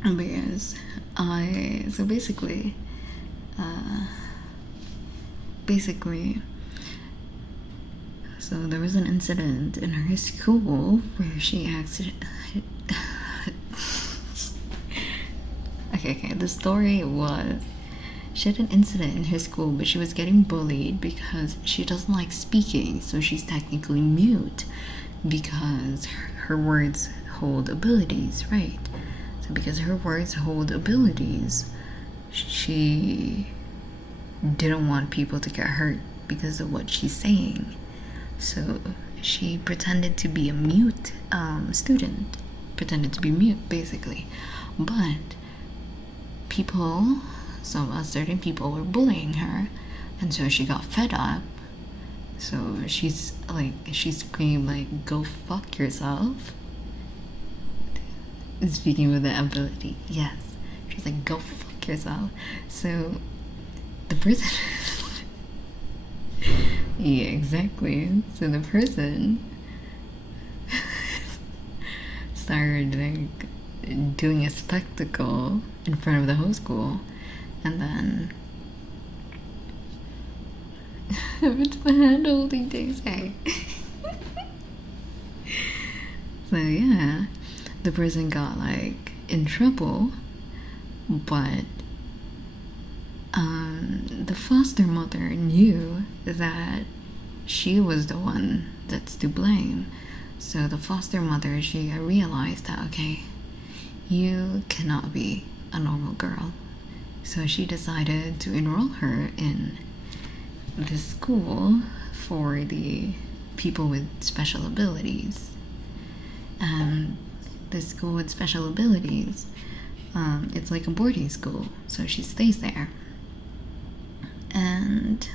Because so basically, so there was an incident in her school where she okay, the story was she had an incident in her school, but she was getting bullied because she doesn't like speaking, so she's technically mute because her words hold abilities, right? So because her words hold abilities, she didn't want people to get hurt because of what she's saying. So she pretended to be a mute student, pretended to be mute basically. But certain people were bullying her, and so she got fed up. So she screamed like, "Go fuck yourself." Speaking with the ability, yes. She's like, "Go fuck yourself." So the person yeah, exactly. So the person started like doing a spectacle in front of the whole school, and then it's the hand holding days, hey. So yeah, the person got like in trouble, but the foster mother knew that she was the one that's to blame. So the foster mother, she realized that, okay, you cannot be a normal girl. So she decided to enroll her in this school for the people with special abilities. And the school with special abilities, it's like a boarding school, so she stays there. And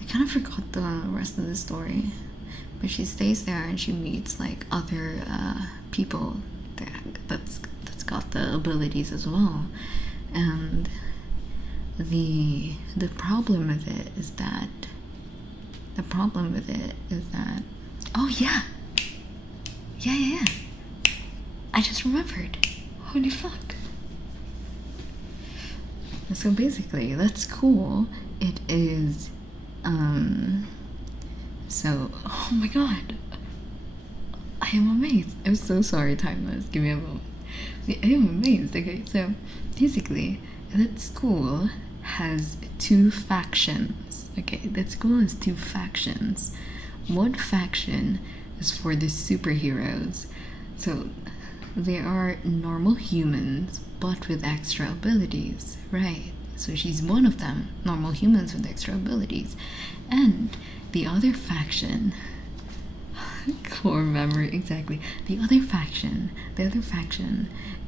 I kind of forgot the rest of the story, but she stays there and she meets like other people that's got the abilities as well. And the problem with it is that oh yeah, I just remembered. Holy fuck. So basically, that's cool. It is, so, oh my god. I am amazed. I'm so sorry, Timeless. Give me a moment. I am amazed. Okay, so basically, that school has two factions. Okay, that school has two factions. One faction is for the superheroes. So they are normal humans, but with extra abilities, right? So she's one of them, normal humans with extra abilities. And the other faction, core memory, exactly. The other faction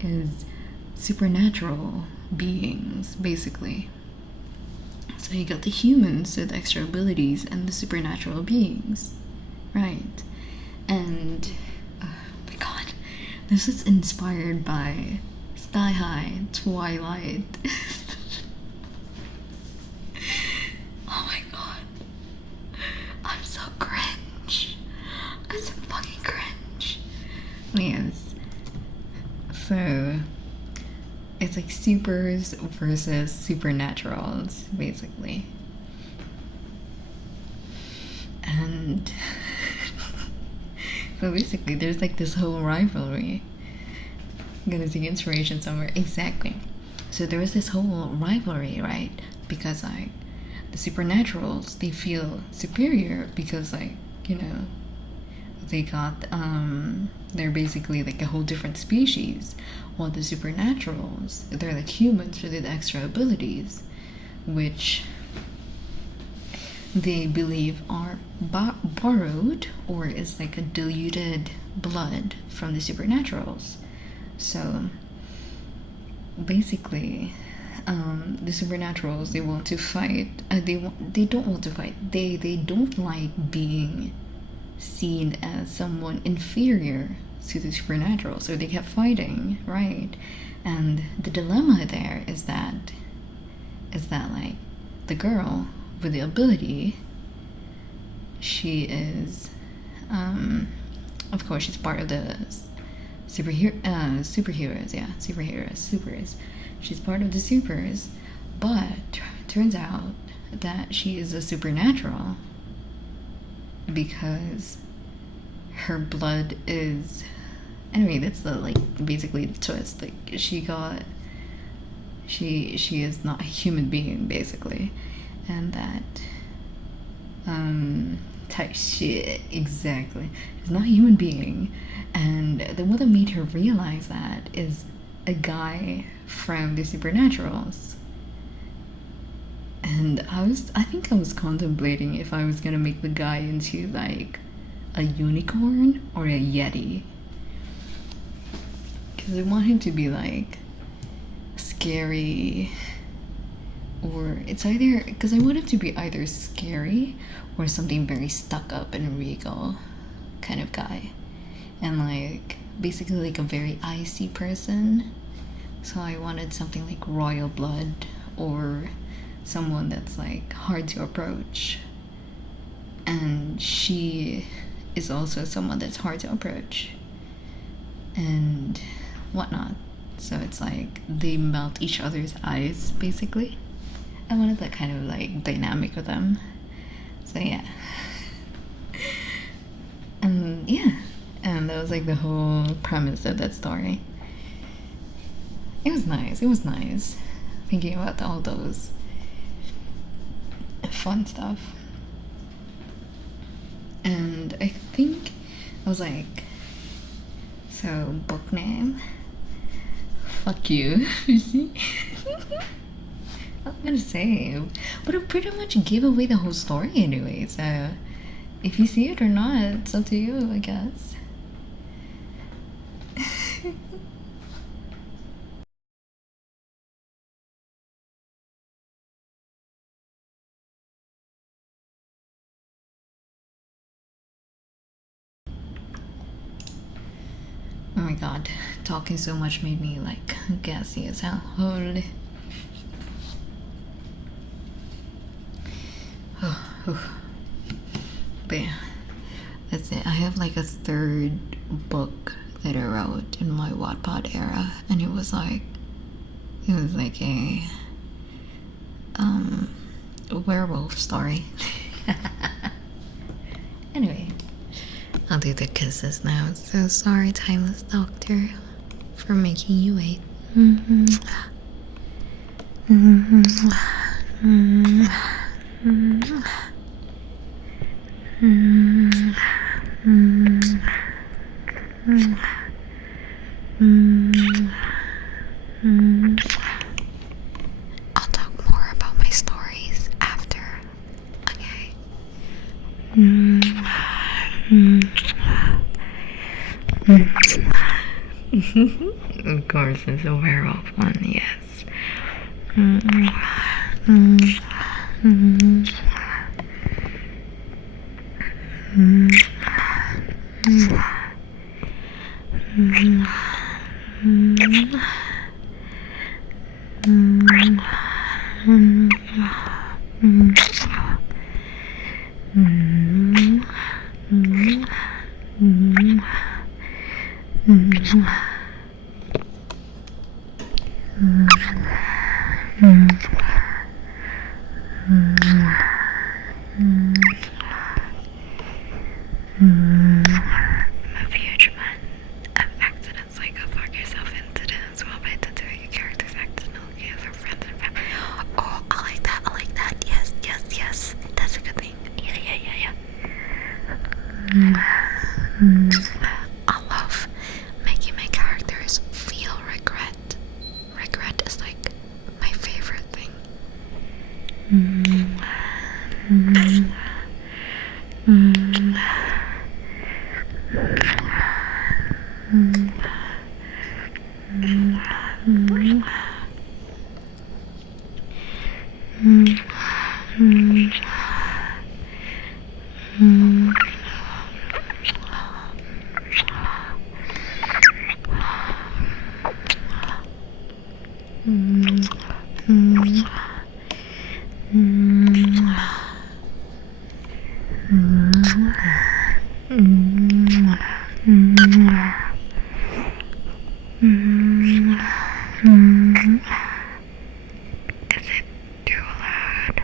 is supernatural beings, basically. So you got the humans with extra abilities and the supernatural beings, right? And oh my god, this is inspired by Sky High, Twilight. Oh my god, I'm so cringe. I'm so fucking cringe. Yes. So it's like supers versus supernaturals, basically. And so basically there's like this whole rivalry. I'm gonna take inspiration somewhere. Exactly. So there was this whole rivalry, right? Because like the supernaturals, they feel superior because like, you know, they got they're basically like a whole different species, while the supernaturals, they're like humans with extra abilities, which they believe are borrowed or is like a diluted blood from the supernaturals. So basically, the supernaturals, they want to fight. They don't want to fight. They don't like being seen as someone inferior to the supernatural, so they kept fighting, right? And the dilemma there is that like the girl with the ability, she is of course she's part of the supers. She's part of the supers, but turns out that she is a supernatural because her blood is, anyway, that's the like basically the twist. Like she is not a human being basically, and that type shit, exactly, is not a human being. And the one that made her realize that is a guy from the supernaturals. And I think I was contemplating if I was gonna make the guy into like a unicorn or a yeti, because I want him to be like scary, or it's either, because I want him to be either scary or something very stuck up and regal kind of guy, and like basically like a very icy person. So I wanted something like royal blood, or someone that's like hard to approach, and she is also someone that's hard to approach and whatnot. So it's like they melt each other's eyes basically. I wanted that kind of like dynamic with them. So yeah. And yeah, and that was like the whole premise of that story. It was nice thinking about all those fun stuff. And I think I was like, so book name, fuck you. I'm gonna say, but I pretty much gave away the whole story anyway, so if you see it or not, it's up to you, I guess. Oh my god, talking so much made me like gassy as hell. Holy. But yeah, that's it. I have like a third book that I wrote in my Wattpad era, and it was like a werewolf story. Anyway, I'll do the kisses now. So sorry, Timeless Doctor, for making you wait. I'll talk more about my stories after. Okay. Of course, it's a werewolf one, yes. I'm a huge fan of accidents, like go fuck yourself incidents while by the doing your characters accidentally for friends and family. Oh, I like that. Yes. That's a good thing. Yeah. I love making my characters feel regret. Regret is like my favorite thing. Is it too loud?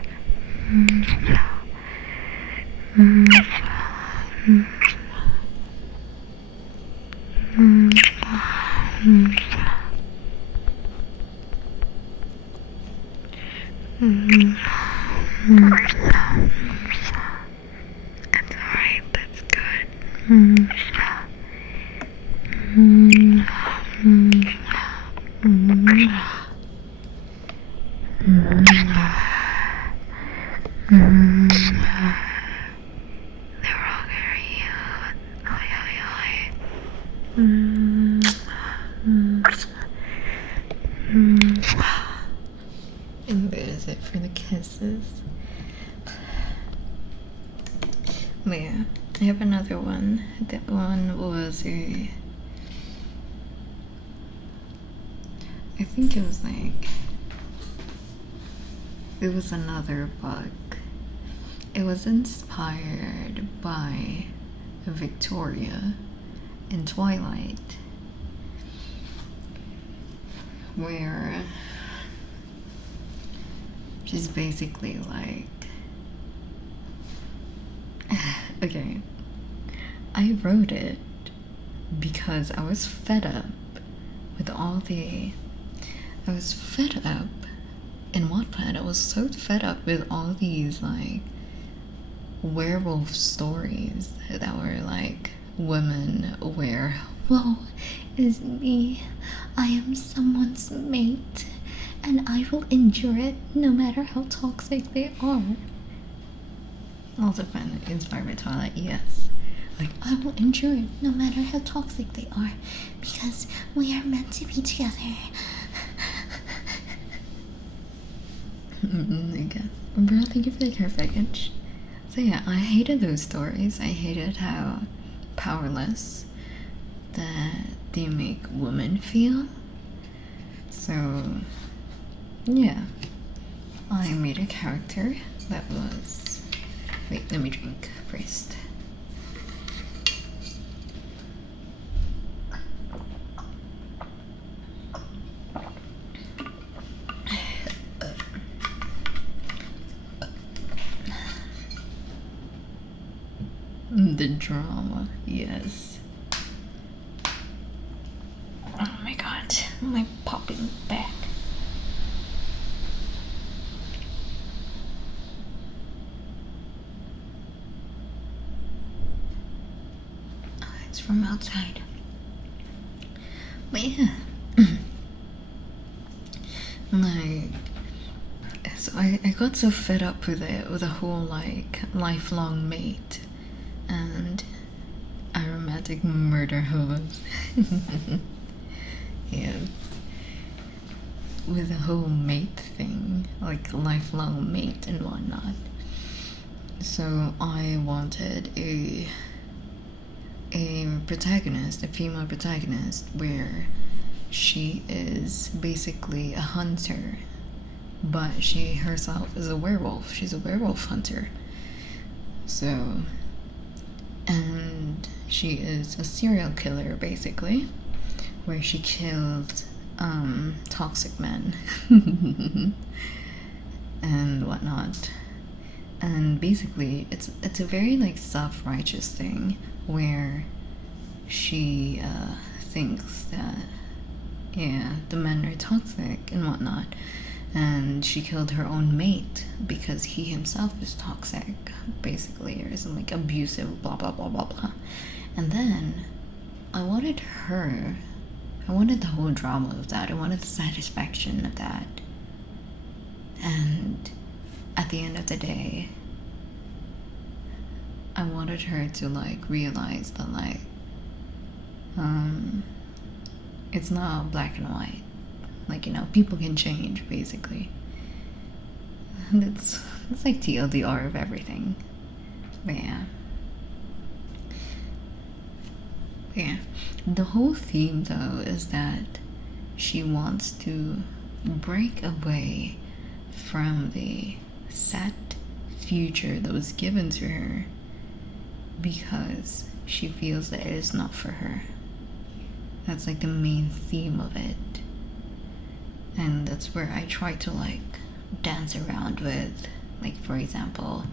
It's alright, that's good. They're all very cute. Oi, oi, oi. And there's it for the kisses. But yeah, I have another one. That one was I think it was like, it was another book. It was inspired by Victoria in Twilight, where she's basically like, okay, I wrote it because I was fed up with all the, I was fed up in Wattpad. I was so fed up with all these like werewolf stories that were like women where, woe is me, I am someone's mate and I will endure it no matter how toxic they are. Also found inspired by Twilight, yes. Like, I will endure it no matter how toxic they are because we are meant to be together. I guess. Bro, thank you for the care package. So yeah, I hated those stories. I hated how powerless that they make women feel. So yeah, I made a character that was, wait, let me drink first. The drama, yes. Oh my god, my popping back. Oh, it's from outside. But yeah. Like, so I got so fed up with it, with the whole like lifelong mate and aromatic murder hose. Yes. With the whole mate thing, like lifelong mate and whatnot. So I wanted a protagonist, a female protagonist, where she is basically a hunter, but she herself is a werewolf. She's a werewolf hunter. So, and she is a serial killer basically, where she killed toxic men and whatnot. And basically it's a very like self-righteous thing where she thinks that, yeah, the men are toxic and whatnot, and she killed her own mate because he himself is toxic basically, or some like abusive blah blah blah blah blah. And then I wanted her, I wanted the whole drama of that, I wanted the satisfaction of that. And at the end of the day, I wanted her to like realize that like it's not black and white. Like, you know, people can change basically. And it's like TLDR of everything. But yeah. Yeah. The whole theme though is that she wants to break away from the set future that was given to her because she feels that it is not for her. That's like the main theme of it. And that's where I try to like dance around with, like, for example,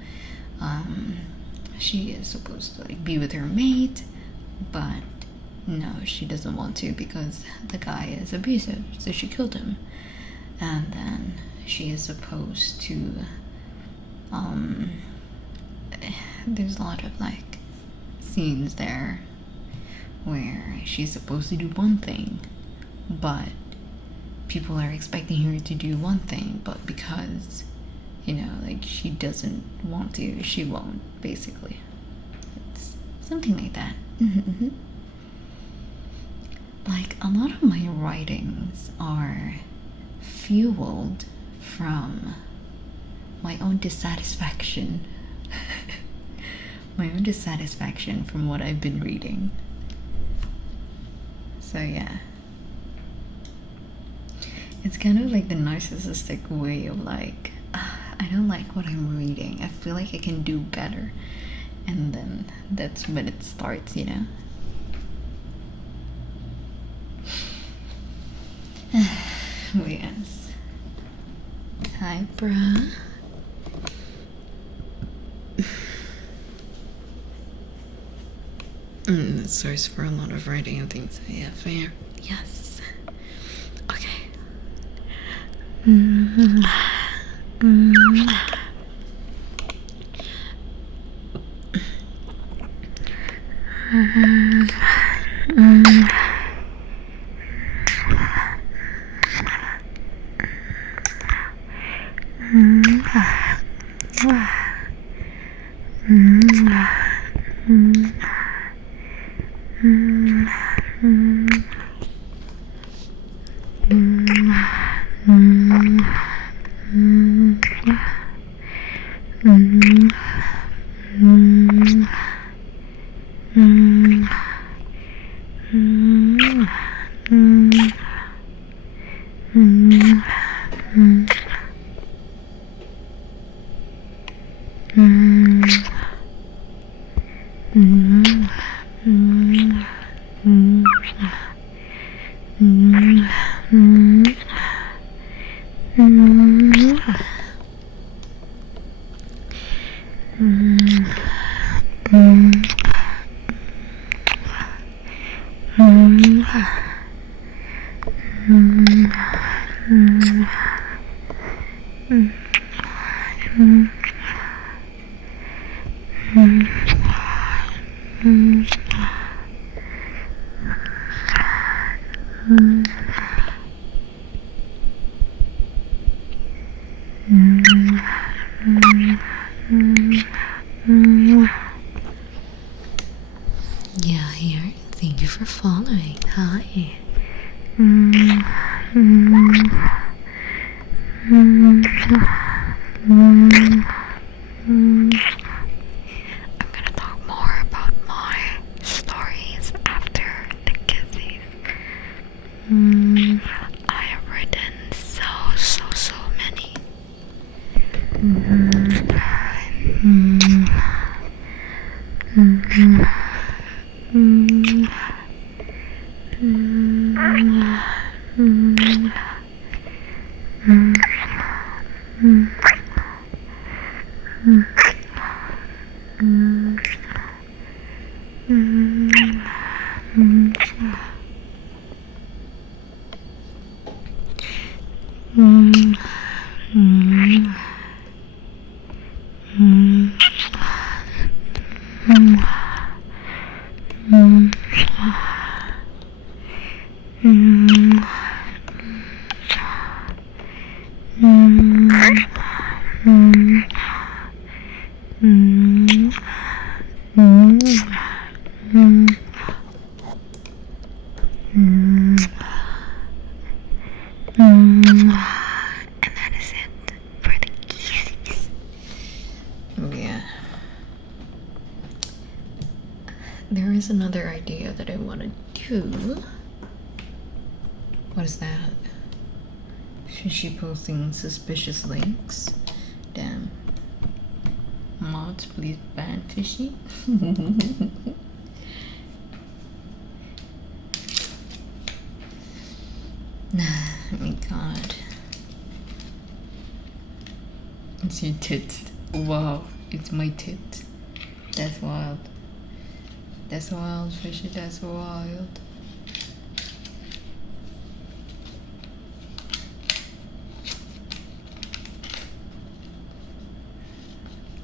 she is supposed to like be with her mate, but no, she doesn't want to because the guy is abusive, so she killed him. And then she is supposed to there's a lot of like scenes there where she's supposed to do one thing, but people are expecting her to do one thing, but because, you know, like she doesn't want to, she won't, basically. It's something like that. Like, a lot of my writings are fueled from my own dissatisfaction. My own dissatisfaction from what I've been reading. So yeah. It's kind of like the narcissistic way of like, I don't like what I'm reading. I feel like I can do better. And then that's when it starts, you know? Oh, yes. Hi, bruh. Source for a lot of writing and things. Yeah, fair. Yes. Okay. Yeah, here. Thank you for following. Hi. I'm gonna talk more about my stories after the kisses. I have written so many. And that is it for the kissings. Oh yeah. There is another idea that I want to do. What is that? Fishy posting suspicious links. Damn. Mods, please ban Fishy. Oh my god. It's your tits. Wow, it's my tits. That's wild. That's wild, Fishy, that's wild.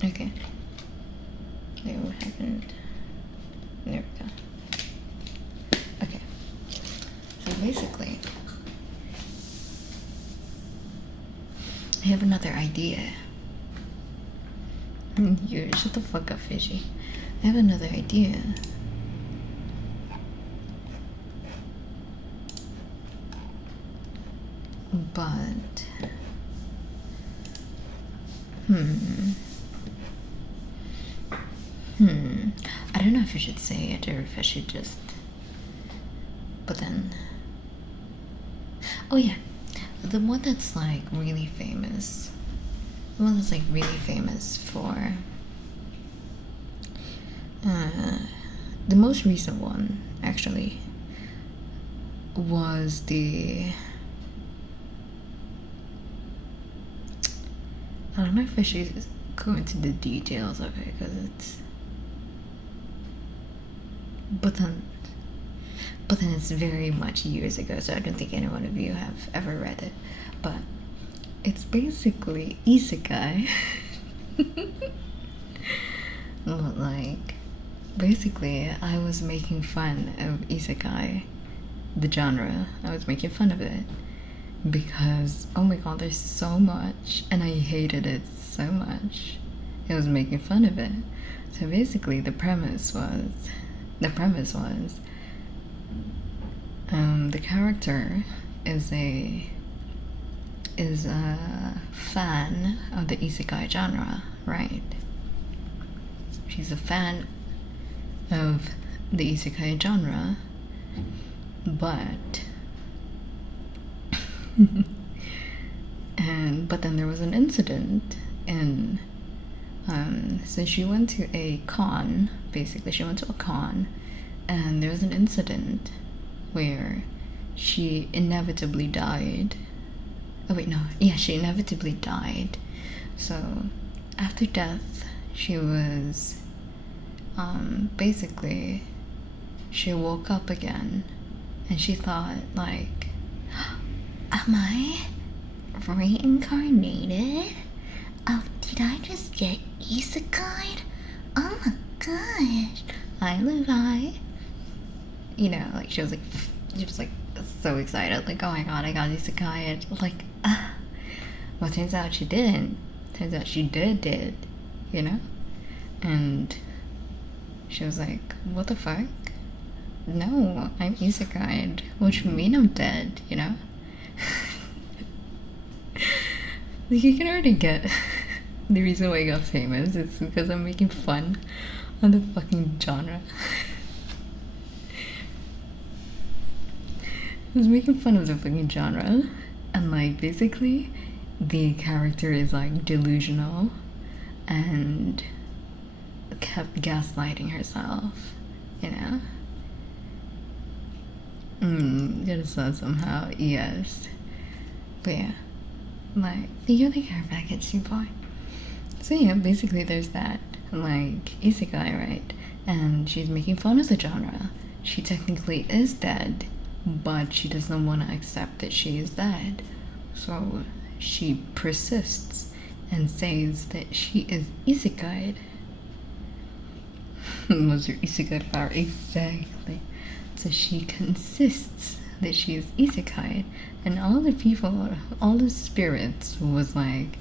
Okay. There, what happened? There we go. Okay. So basically, I have another idea. You shut the fuck up, Fishy. I have another idea. But I don't know if I should say it or if I should just. But then, oh yeah, the one that's like really famous. The one that's like really famous for. The most recent one actually was the. I don't know if I should go into the details of it because it's. But then it's very much years ago, so I don't think any one of you have ever read it. But it's basically isekai. But like, basically, I was making fun of isekai, the genre. I was making fun of it because, oh my god, there's so much, and I hated it so much. I was making fun of it. So basically, the premise was the character is a fan of the isekai genre, right? She's a fan of the isekai genre, but but then there was an incident in so she went to a con, basically she went to a con, and there was an incident where she inevitably died. Oh wait, no, yeah, she inevitably died. So after death, she was basically she woke up again, and she thought like, am I reincarnated? Oh, did I just get isekai'd? Oh my gosh. Hi, Levi. You know, like she was like so excited, like, oh my god, I got isekai'd. Like, well, turns out she didn't. Turns out she did, you know? And she was like, what the fuck? No, I'm isekai'd. What you mean I'm dead, you know? Like, you can already get the reason why I got famous. It's because I'm making fun of the fucking genre. I was making fun of the fucking genre, and like basically the character is like delusional and kept gaslighting herself, you know? Just so somehow, yes. But yeah, like, the other care package super. So yeah, basically there's that, like, isekai, right? And she's making fun of the genre. She technically is dead, but she doesn't want to accept that she is dead. So she persists and says that she is isekai'd. What's your isekai power? Exactly. So she consists that she is isekai, and all the people, all the spirits was like,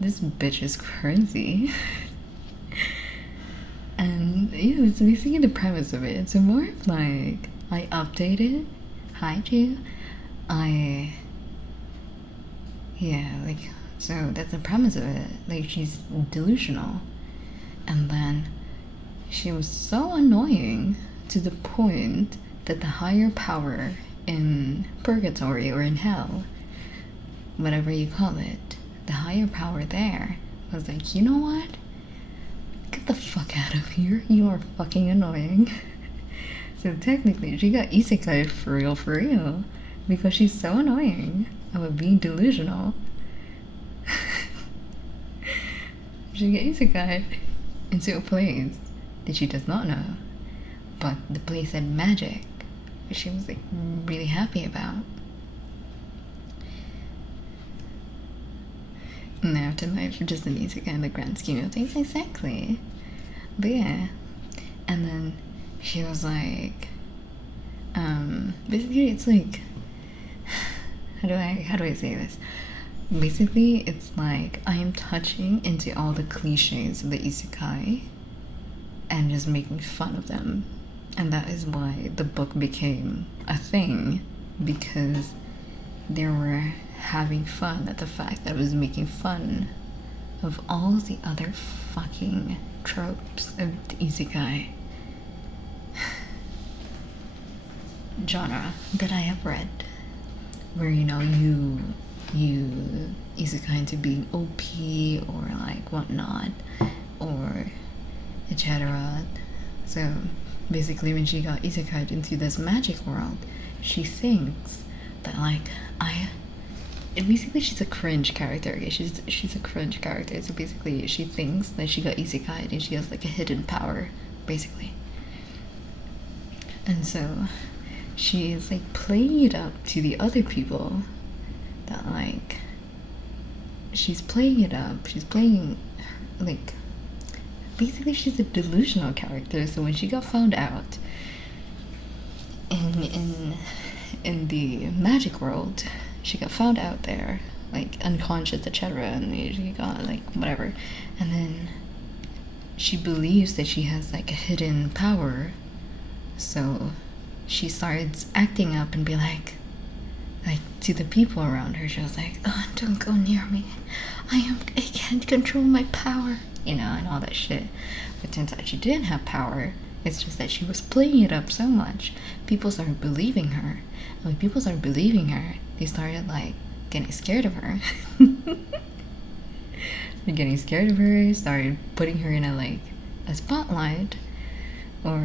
this bitch is crazy. And yeah, it's basically the premise of it. It's more of like, I updated, hide you, I, yeah, like, so that's the premise of it. Like, she's delusional. And then she was so annoying to the point that the higher power in purgatory or in hell, whatever you call it, the higher power there was like, you know what? Get the fuck out of here. You are fucking annoying. So technically, she got isekai for real. Because she's so annoying about being delusional. She got isekai into a place that she does not know. But the place had magic, which she was like really happy about. And afterlife just an isekai in the grand scheme of things, exactly. But yeah. And then she was like, basically it's like, how do I say this? Basically it's like I am touching into all the cliches of the isekai and just making fun of them. And that is why the book became a thing, because they were having fun at the fact that it was making fun of all the other fucking tropes of the isekai genre that I have read, where you isekai into being OP or like whatnot or etc. So basically, when she got isekai into this magic world, she thinks that like basically she's a cringe character. Okay? She's a cringe character. So basically, she thinks that she got isekai and she has like a hidden power, basically. And so she is like playing it up to the other people that like she's playing it up. She's playing like basically she's a delusional character. So when she got found out in the magic world, she got found out there, like unconscious, etc. And she got like whatever, and then she believes that she has like a hidden power, so she starts acting up and be like to the people around her. She was like, "Oh, don't go near me. I can't control my power," and all that shit. But turns out she didn't have power. It's just that she was playing it up so much, people started believing her. And when people started believing her, they started like getting scared of her. They're getting scared of her, started putting her in a spotlight or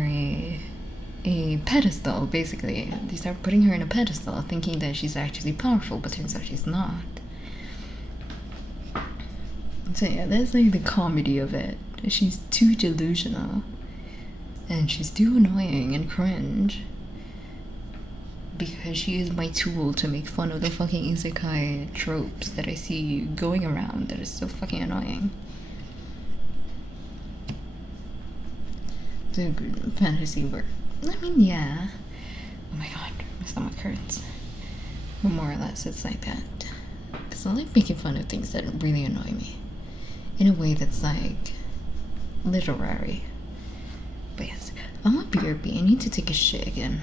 a pedestal, basically. They start putting her in a pedestal, thinking that she's actually powerful, but turns out she's not. So yeah, that's like the comedy of it. She's too delusional. And she's too annoying and cringe. Because she is my tool to make fun of the fucking isekai tropes that I see going around that is so fucking annoying. The fantasy work. I mean, yeah. Oh my god, my stomach hurts. But more or less, it's like that. Because I like making fun of things that really annoy me. In a way that's like literary. But yes, I'm a BRB. I need to take a shit again.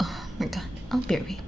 Oh my god, I'll BRB.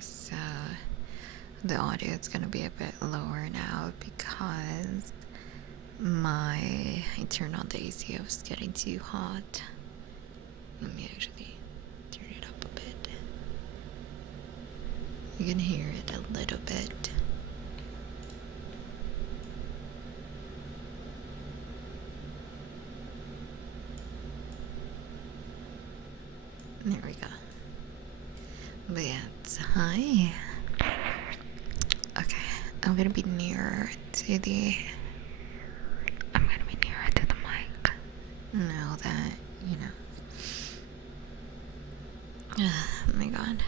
so the audio is gonna be a bit lower now because I turned on the AC. It was getting too hot. Let me actually turn it up a bit. You can hear it a little bit. There we go. But yeah, it's hi. Okay, I'm gonna be nearer to the. I'm gonna be nearer to the mic. Now that, you know. Oh my god.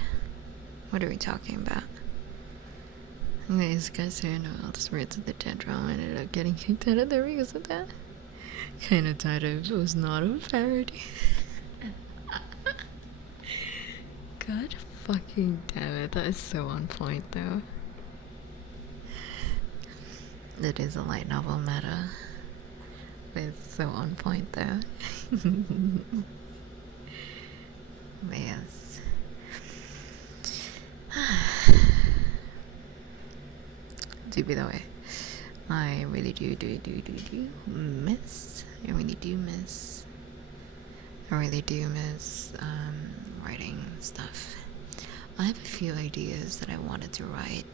What are we talking about? These guys saying all the spirits of the dead drama ended up getting kicked out of there because of that. Kind of tired of it was not a parody. God fucking damn it, that is so on point though. It is a light novel meta. But it's so on point though. But yes. Do be that way. I really do miss. I really do miss writing stuff. I have a few ideas that I wanted to write,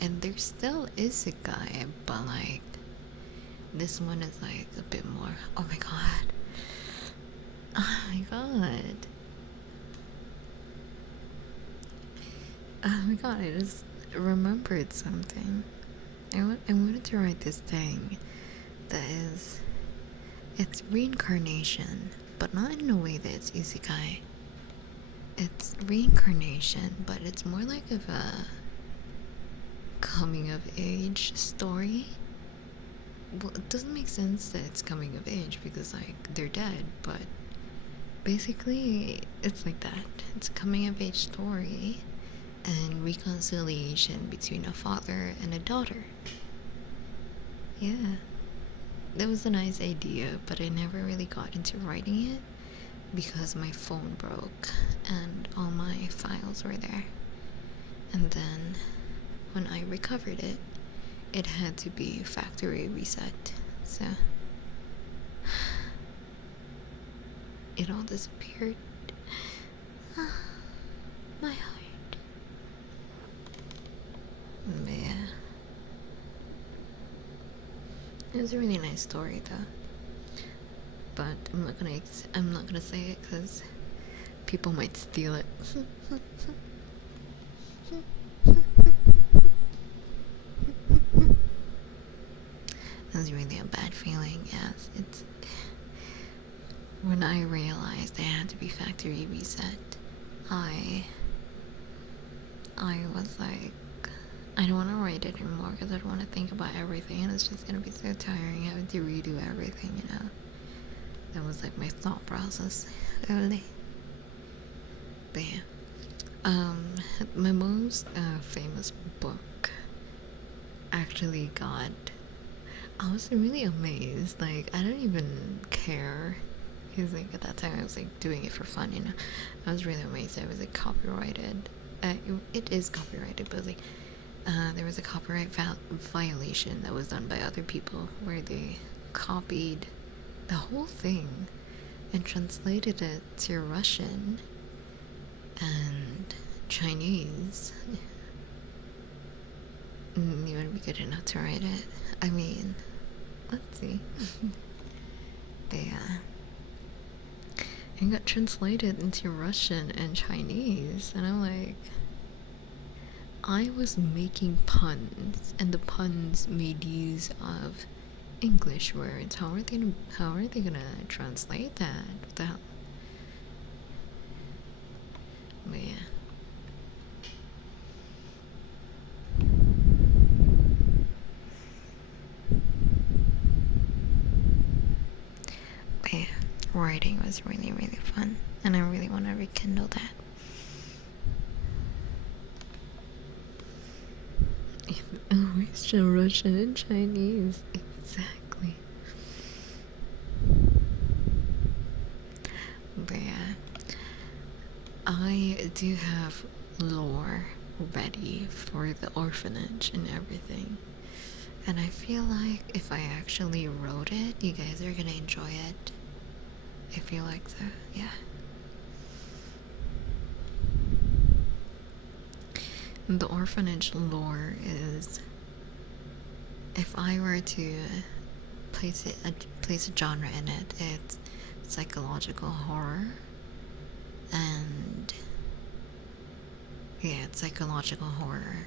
and there still is a guy, but like this one is like a bit more. Oh my god. Oh my god. Oh my god, I just remembered something. I wanted to write this thing that is, it's reincarnation, but not in a way that it's isekai. It's reincarnation, but it's more like of a coming of age story. Well, it doesn't make sense that it's coming of age because like they're dead, but basically it's like that. It's a coming of age story and reconciliation between a father and a daughter. Yeah, that was a nice idea, but I never really got into writing it because my phone broke and all my files were there. And then when I recovered it, it had to be factory reset. So it all disappeared. My heart. But yeah. It was a really nice story though. But I'm not gonna say it because people might steal it. That was really a bad feeling. Yes, it's when I realized I had to be factory reset. I was like, I don't want to write it anymore because I don't want to think about everything, and it's just gonna be so tiring having to redo everything, you know. That was like my thought process, really. But yeah, my most famous book actually got. I was really amazed. Like I don't even care. Because like at that time I was like doing it for fun, you know. I was really amazed. It was like copyrighted. It is copyrighted, but like there was a copyright violation that was done by other people where they copied the whole thing and translated it to Russian and Chinese. You would be good enough to write it. I mean, let's see. But yeah. It got translated into Russian and Chinese, and I'm like, I was making puns, and the puns made use of English words. How are they gonna translate that? What the hell? But yeah. But yeah, writing was really, really fun, and I really want to rekindle that. Always show Russian and Chinese. Exactly. But yeah, I do have lore ready for the orphanage and everything. And I feel like if I actually wrote it, you guys are gonna enjoy it. I feel like so, yeah. The orphanage lore is, if I were to place a genre in it, it's psychological horror, and yeah, it's psychological horror.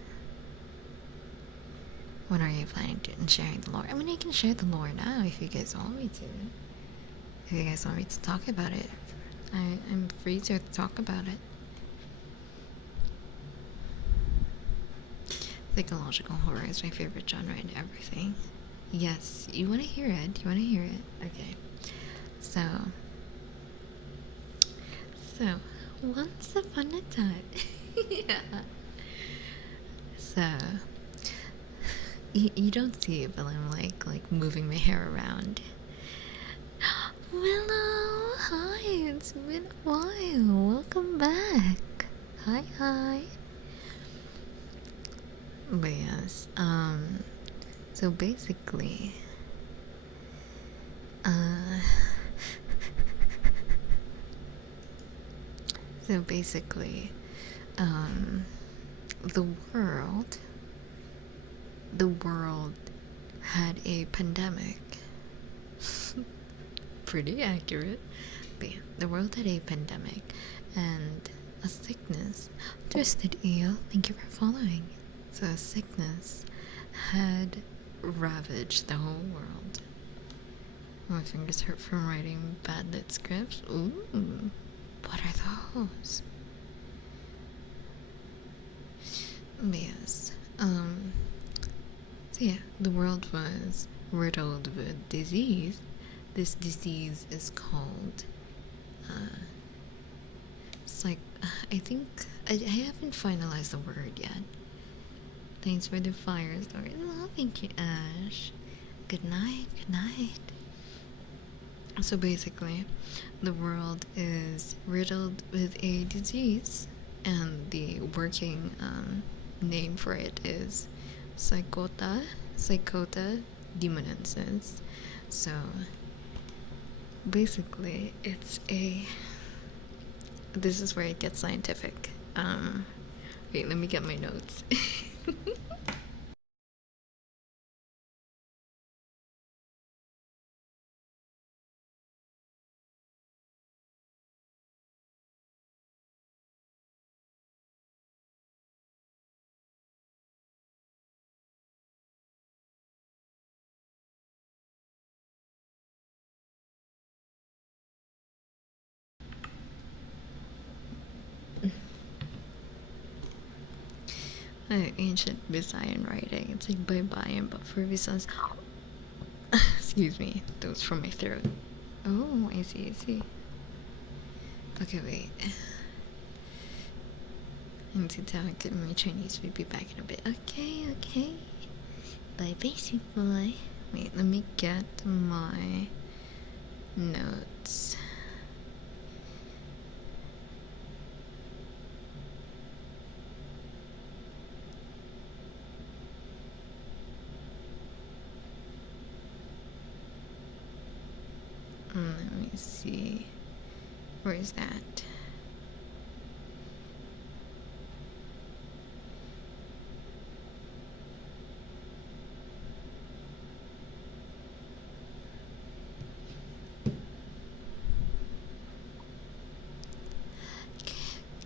When are you planning on sharing the lore? I mean, I can share the lore now if you guys want me to. If you guys want me to talk about it, I'm free to talk about it. Psychological horror is my favorite genre and everything. Yes, you want to hear it? You want to hear it? Okay. So, once upon a time, yeah. So, you don't see it, but I'm like moving my hair around. Willow, hi, it's been a while. Welcome back. Hi. But yes, so basically, so basically, the world had a pandemic. Pretty accurate. But yeah, the world had a pandemic and a sickness. Twisted Eel, thank you for following. So a sickness had ravaged the whole world. My fingers hurt from writing bad lit scripts. Ooh, what are those? Yes. So yeah, the world was riddled with disease. This disease is called, it's like, I think, I haven't finalized the word yet. Thanks for the fire story. Oh, thank you, Ash. Good night. So basically, the world is riddled with a disease, and the working name for it is Psychota demonensis. So basically, this is where it gets scientific. Wait, let me get my notes. Ancient Visayan writing. It's like Baybayin, but for Visas. Excuse me, that was from my throat. Oh, I see. Okay, wait. I need to get my Chinese. We'll be back in a bit. Okay. Bye, basic boy. Wait, let me get my notes. Let me see. Where is that?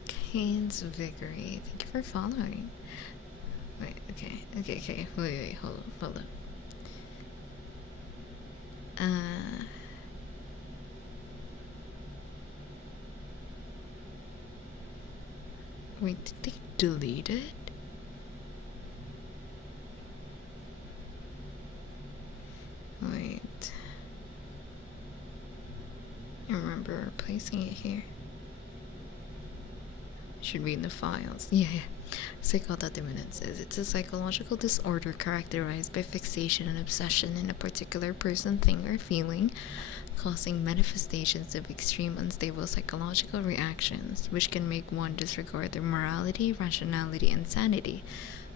Kane's Vickery. Thank you for following. Wait, okay. Wait, hold up. Wait, did they delete it? Wait. I remember placing it here. Should be in the files. Yeah. Psychota demonensis. It's a psychological disorder characterized by fixation and obsession in a particular person, thing, or feeling, causing manifestations of extreme unstable psychological reactions, which can make one disregard their morality, rationality, and sanity.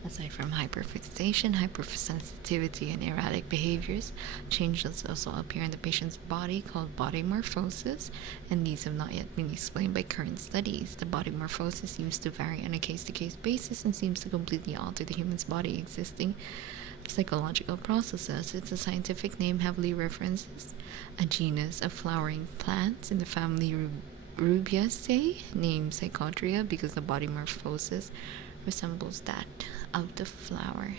Aside from hyperfixation, hypersensitivity, and erratic behaviors, changes also appear in the patient's body called body morphosis, and these have not yet been explained by current studies. The body morphosis seems to vary on a case-to-case basis and seems to completely alter the human's body existing psychological processes. It's a scientific name heavily references a genus of flowering plants in the family Rubiaceae named Psychotria because the body morphosis resembles that of the flower.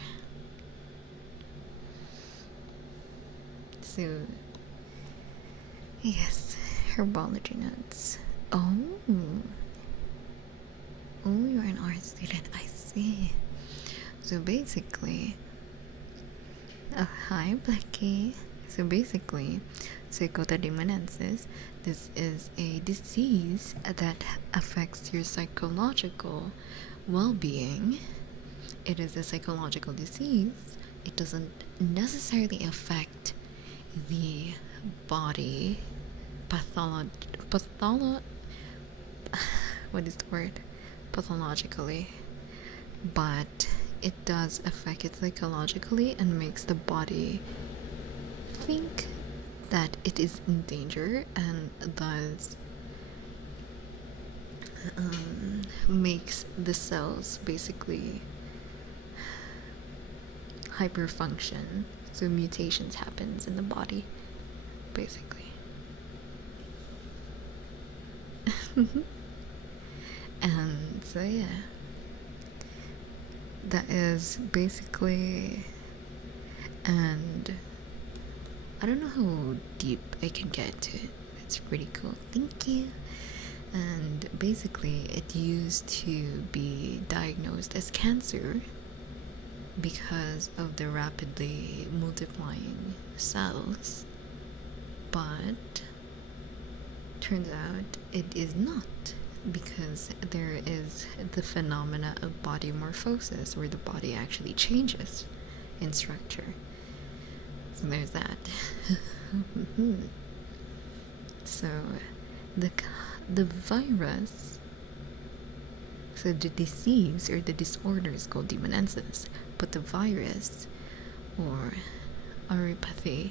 So, yes, herbology notes. Oh, you're an art student. I see. So basically, hi Blackie. So basically, Psychota demonensis, this is a disease that affects your psychological well-being. It is a psychological disease. It doesn't necessarily affect the body what is the word? Pathologically, but it does affect it psychologically and makes the body think that it is in danger, and thus makes the cells basically hyperfunction. So mutations happens in the body, basically. And so yeah, that is basically, and I don't know how deep I can get to it. It's pretty cool. Thank you. And basically, it used to be diagnosed as cancer because of the rapidly multiplying cells, but turns out it is not, because there is the phenomena of body morphosis, where the body actually changes in structure. So there's that. So the virus, so the disease or the disorder is called demonensis, but the virus or auropathy,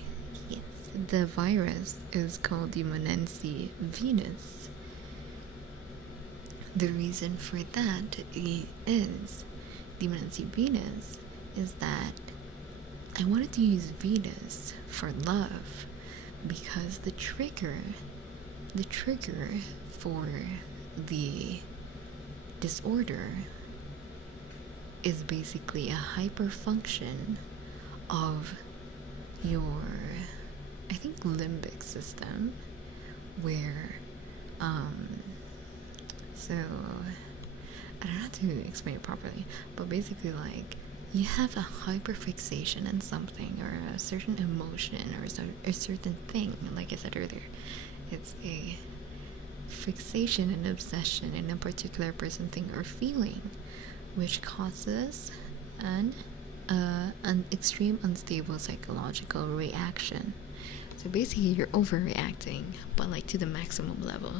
yes, the virus is called Demonensi venus. The reason for that is Demonensi venus is that I wanted to use Venus for love because the trigger for the disorder is basically a hyperfunction of your, I think, limbic system, where so I don't know how to explain it properly, but basically, like, you have a hyperfixation on something or a certain emotion or a certain thing. Like I said earlier, it's a fixation and obsession in a particular person, thing, or feeling, which causes an extreme unstable psychological reaction. So basically, you're overreacting, but like to the maximum level.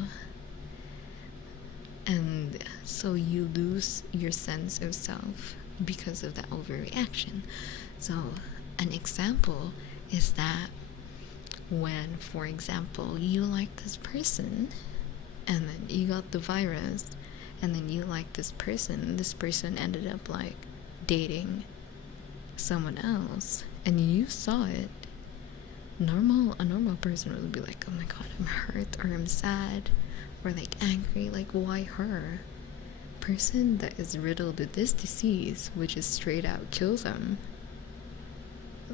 And so you lose your sense of self because of that overreaction. So an example is that when, for example, you like this person and then you got the virus and then you like this person ended up like dating someone else and you saw it, a normal person would be like, oh my god, I'm hurt, or I'm sad, or like angry, like why her? Person that is riddled with this disease, which is straight out kills them,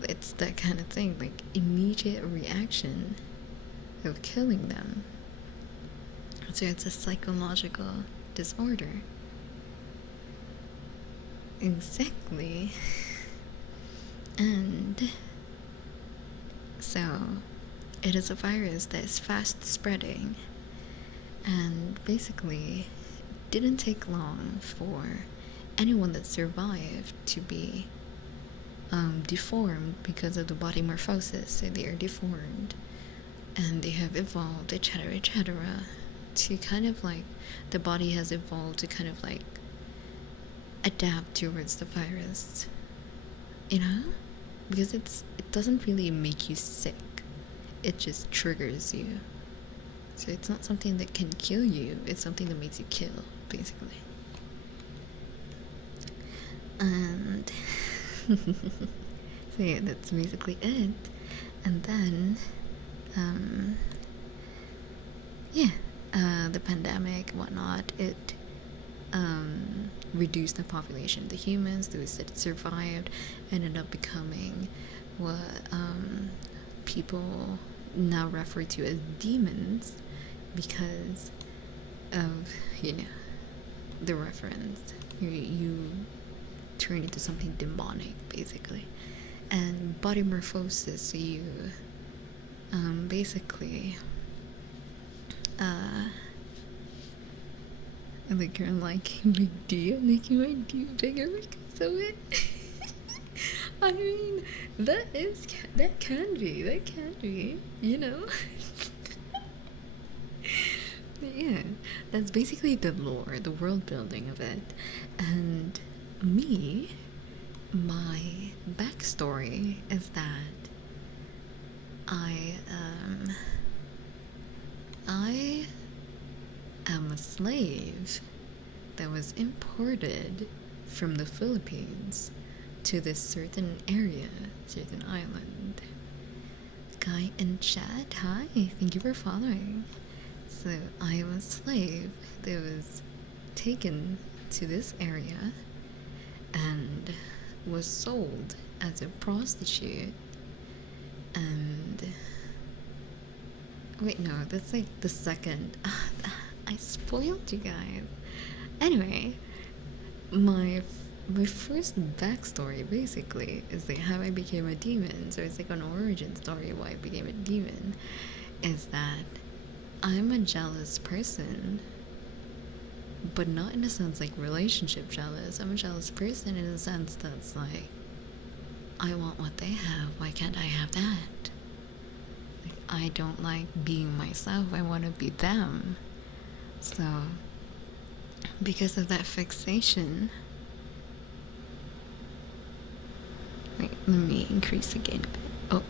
it's that kind of thing, like immediate reaction of killing them. So it's a psychological disorder. Exactly. And so it is a virus that is fast spreading, and basically didn't take long for anyone that survived to be deformed because of the body morphosis. So they are deformed and they have evolved, etc., etc., to kind of like, the body has evolved to kind of like adapt towards the virus, you know? Because it doesn't really make you sick, it just triggers you. So it's not something that can kill you, it's something that makes you kill, basically. And so yeah, that's basically it. And then yeah, the pandemic, whatnot, it reduced the population. The humans, those that survived, ended up becoming what people now refer to as demons because of, you know, the reference. You turn into something demonic, basically. And body morphosis, you basically like you're liking my D, making my D bigger because of it. I mean, that can be, you know. But yeah, that's basically the lore, the world building of it. And me, my backstory is that I am a slave that was imported from the Philippines to this certain area, certain island. Guy in chat, hi, thank you for following. So I am a slave that was taken to this area and was sold as a prostitute. And wait, no, that's like the second. I spoiled you guys. Anyway, my first backstory basically is like how I became a demon. So it's like an origin story of why I became a demon. Is that I'm a jealous person, but not in a sense like relationship jealous. I'm a jealous person in a sense that's like, I want what they have, why can't I have that? Like, I don't like being myself, I want to be them. So because of that fixation, wait, let me increase again a bit. Oh,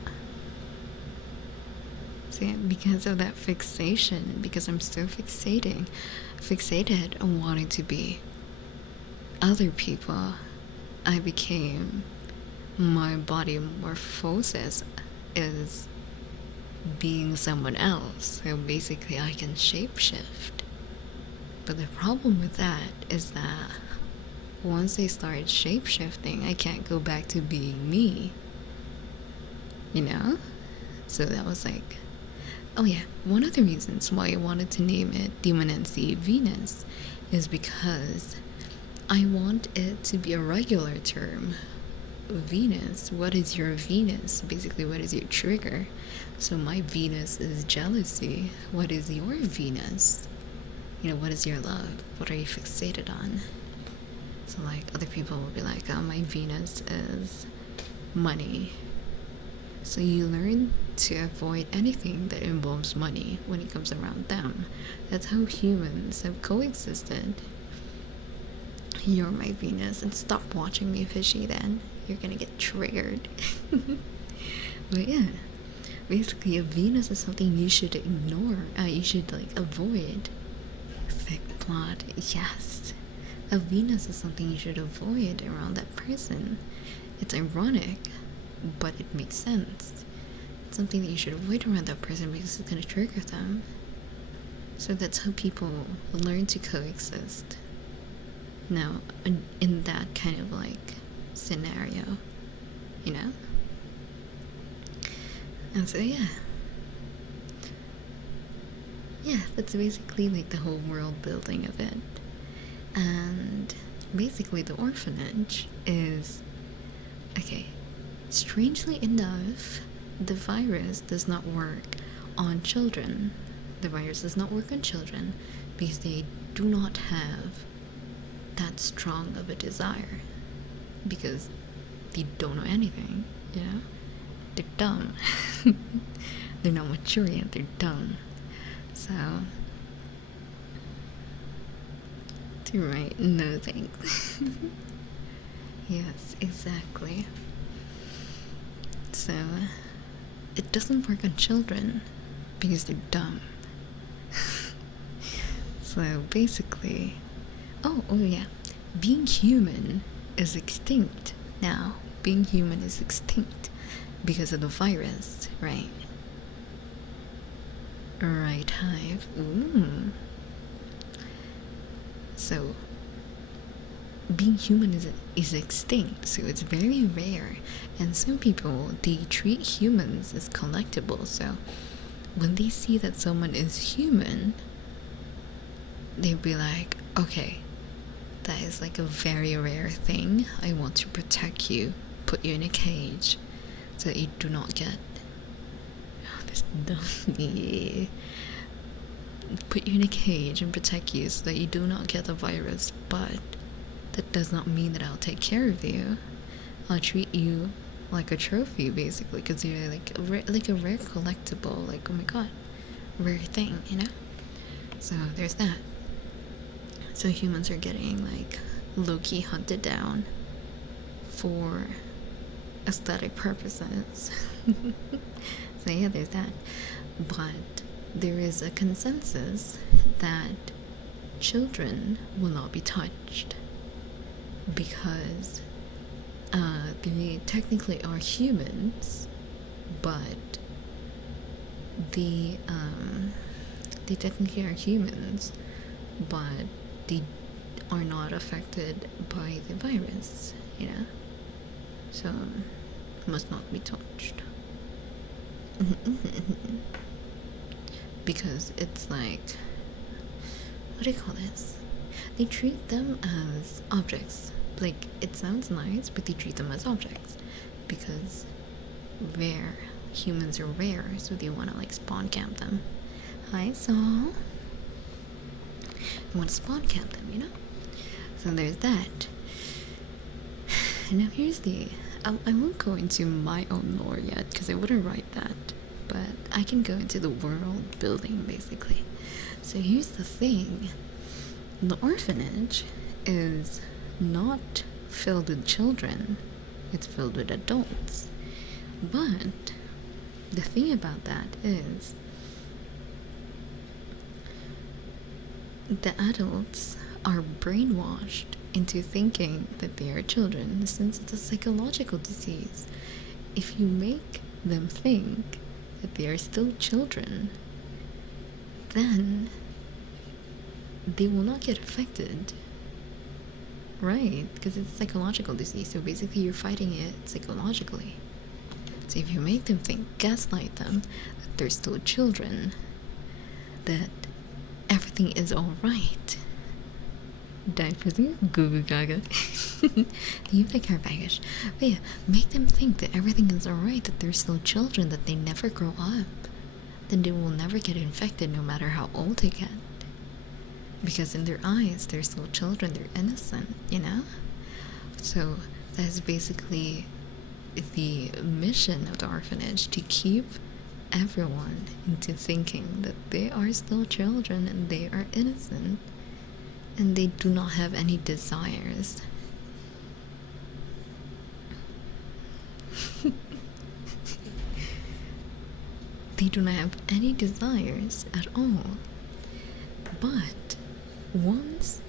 so yeah, because of that fixation, because I'm still fixated on wanting to be other people, I became, my body morphosis is being someone else. So basically I can shapeshift. But the problem with that is that once I started shapeshifting, I can't go back to being me. You know? So that was like, oh yeah, one of the reasons why I wanted to name it Demonency Venus is because I want it to be a regular term. Venus, what is your Venus? Basically, what is your trigger? So my Venus is jealousy. What is your Venus? You know, what is your love? What are you fixated on? So like other people will be like, oh, my Venus is money. So you learn to avoid anything that involves money when it comes around them. That's how humans have coexisted. You're my Venus, and stop watching me, fishy, then. You're gonna get triggered. But yeah, basically a Venus is something you should ignore. You should like avoid. Thick plot, yes. A Venus is something you should avoid around that person. It's ironic, but it makes sense. It's something that you should avoid around that person because it's gonna trigger them. So that's how people learn to coexist. Now, in that kind of like scenario, you know? And so yeah, that's basically like the whole world building of it. And basically the orphanage is, okay, strangely enough, the virus does not work on children. The virus does not work on children because they do not have that strong of a desire, because they don't know anything, you know? They're dumb. They're not mature yet, they're dumb. So, right, no thanks. Yes, exactly. So, it doesn't work on children because they're dumb. So basically, oh yeah, being human is extinct now. Being human is extinct because of the virus, right? Right, Hive. Ooh. So being human is extinct, so it's very rare, and some people, they treat humans as collectibles. So when they see that someone is human, they'll be like, okay, that is like a very rare thing. I want to protect you, put you in a cage so that you do not get this dummy. Put you in a cage and protect you so that you do not get the virus, but that does not mean that I'll take care of you. I'll treat you like a trophy, basically, because you're like a rare collectible. Like, oh my god, rare thing, you know. So there's that. So humans are getting like low-key hunted down for aesthetic purposes. So yeah, there's that. But there is a consensus that children will not be touched because they technically are humans, but they technically are humans, but they are not affected by the virus, you know? So, must not be touched. Because it's like, what do you call this? They treat them as objects. Like, it sounds nice, but they treat them as objects. Because humans are rare, so they want to like spawn camp them. Hi, Saul. They want to spawn camp them, you know? So there's that. Now here's the... I won't go into my own lore yet, because I wouldn't write that. But I can go into the world building, basically. So here's the thing. The orphanage is not filled with children. It's filled with adults. But the thing about that is the adults are brainwashed into thinking that they are children, since it's a psychological disease. If you make them think that they are still children, then they will not get affected, right? Because it's a psychological disease, so basically you're fighting it psychologically. So if you make them think, gaslight them, that they're still children, that everything is alright. Died for you, Goo Goo Gaga. You pick her baggage. But yeah, make them think that everything is alright, that they're still children, that they never grow up. Then they will never get infected no matter how old they get. Because in their eyes, they're still children, they're innocent, you know? So that's basically the mission of the orphanage, to keep everyone into thinking that they are still children and they are innocent and they do not have any desires. They do not have any desires at all. But once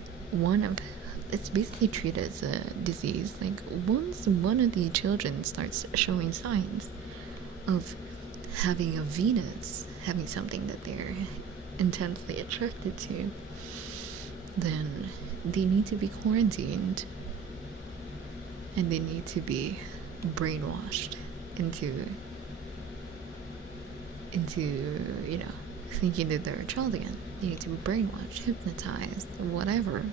it's basically treated as a disease. Like, once one of the children starts showing signs of having a Venus, having something that they're intensely attracted to, then they need to be quarantined and they need to be brainwashed into you know, thinking that they're a child again. They need to be brainwashed, hypnotized, whatever,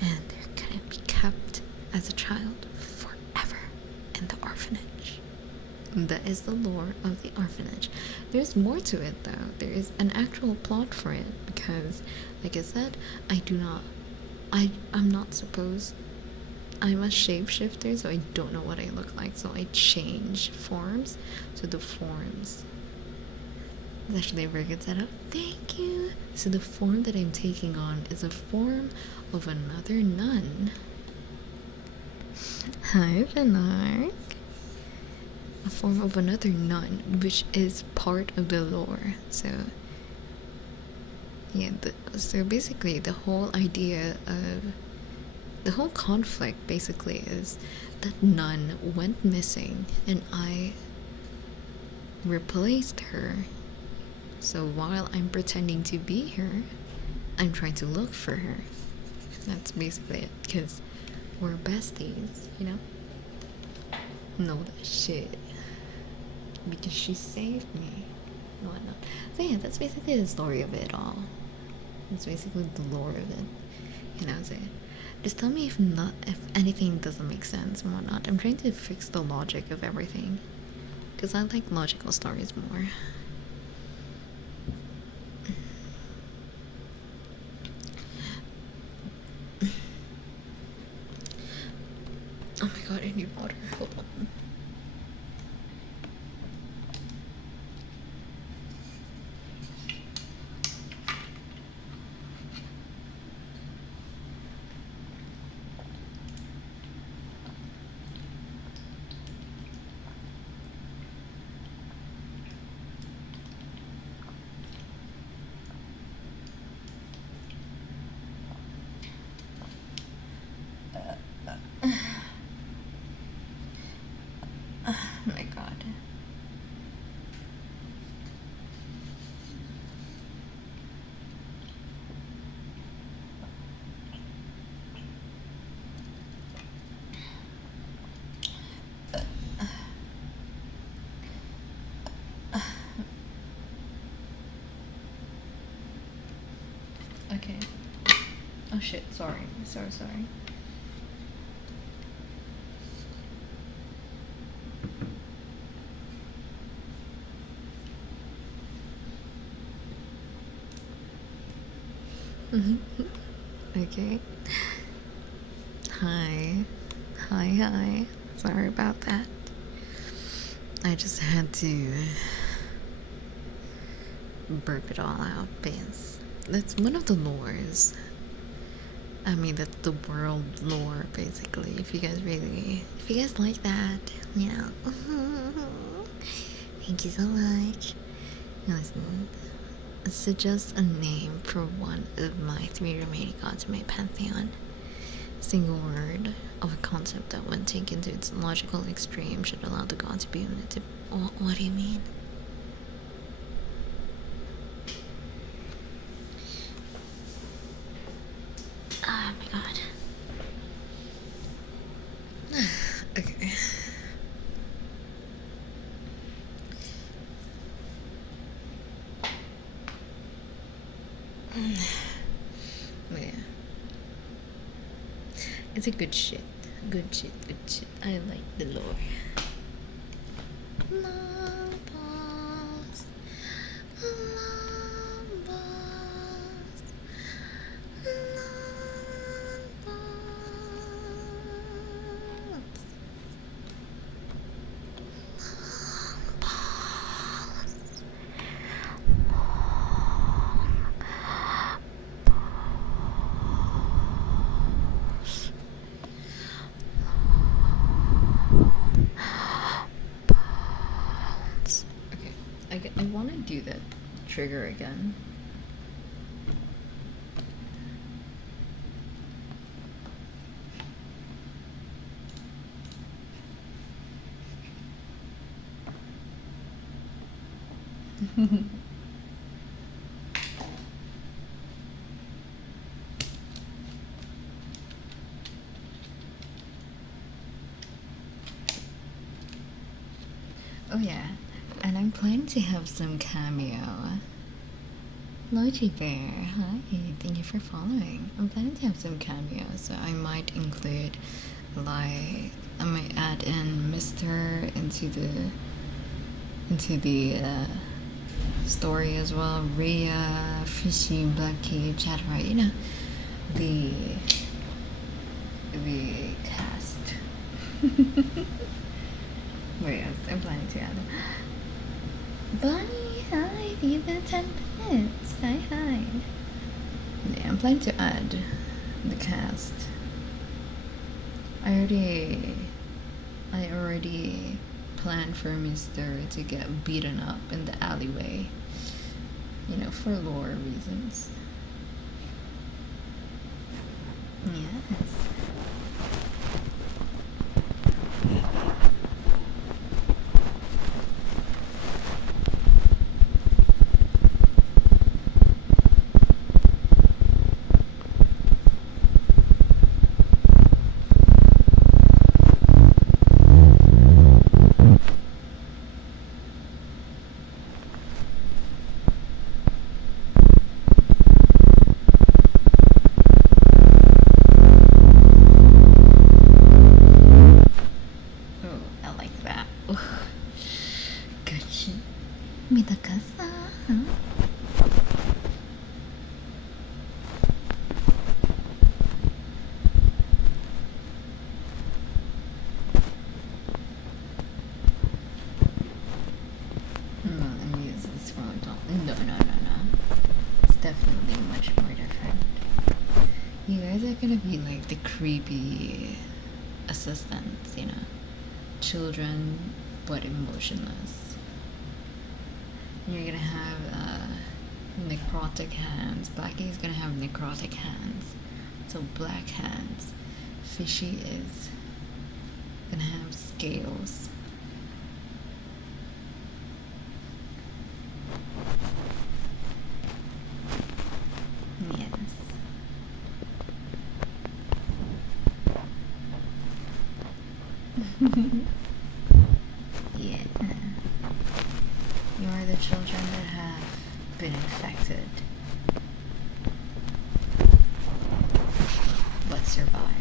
and they're gonna be kept as a child forever in the orphanage. That is the lore of the orphanage. There's more to it though. There is an actual plot for it, because like I said, I'm not supposed, I'm a shapeshifter, so I don't know what I look like, so I change forms. So the forms It's actually a very good setup. Thank you. So the form that I'm taking on is a form of another nun. Hi, Venark. A form of another nun, which is part of the lore. So, yeah, so basically the whole idea of the whole conflict basically is that nun went missing and I replaced her. So while I'm pretending to be her, I'm trying to look for her. That's basically it, because we're besties, you know? No, that shit. Because she saved me. No, whatnot. So yeah, that's basically the story of it all. That's basically the lore of it. You know, so just tell me if anything doesn't make sense and whatnot. I'm trying to fix the logic of everything. Because I like logical stories more. Oh my god, I need water. Hold on. Oh my god. Okay. Oh shit, sorry. Sorry. Okay. Hi. Sorry about that. I just had to burp it all out because that's one of the lores. I mean, that's the world lore, basically. If you guys like that, you know. Thank you so much. Listen, it's just a name for one of my 3 remaining gods in my pantheon. Single word of a concept that, when taken to its logical extreme, should allow the god to be omnipotent. What do you mean? Oh my god. Okay. Yeah. It's a good shit. Good shit. I like the lore. Long pause. Long pause. Long pause. Okay, I want to do that trigger again. Oh yeah, and I'm planning to have some cameo. Logi Bear, hi, thank you for following. I'm planning to have some cameo, so I might include, like, I might add in Mr. into the story as well. Rhea, Fishy, Blacky, Chatterai, you know, the cast. But yes, I'm planning to add them. Bunny, hi, Diva. planning to add the cast. I already planned for Mister to get beaten up in the alleyway. You know, for lore reasons. Yes. Definitely much more different. You guys are gonna be like the creepy assistants, you know, children but emotionless. You're gonna have necrotic hands. Blackie's gonna have necrotic hands, so black hands. Fishy is gonna have scales. Yeah. You are the children that have been infected but survived.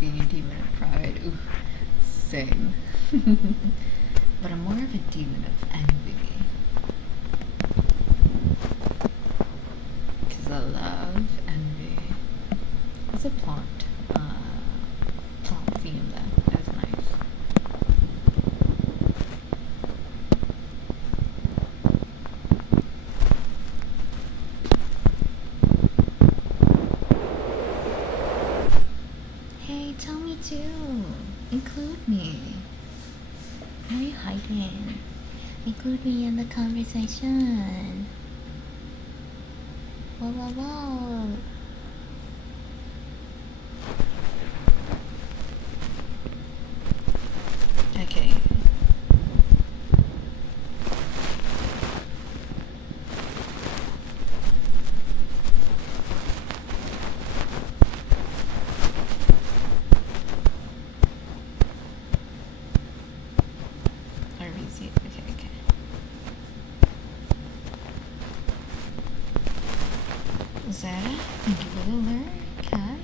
Being a demon of pride. Ooh, same. But I'm more of a demon of envy. Because I love envy. It's a plot theme that's nice. Hey, tell me too. Include me. Why are you hiding? Include me in the conversation. Whoa, whoa, whoa. Okay. Okay. Zara, thank you for the alert. Hi.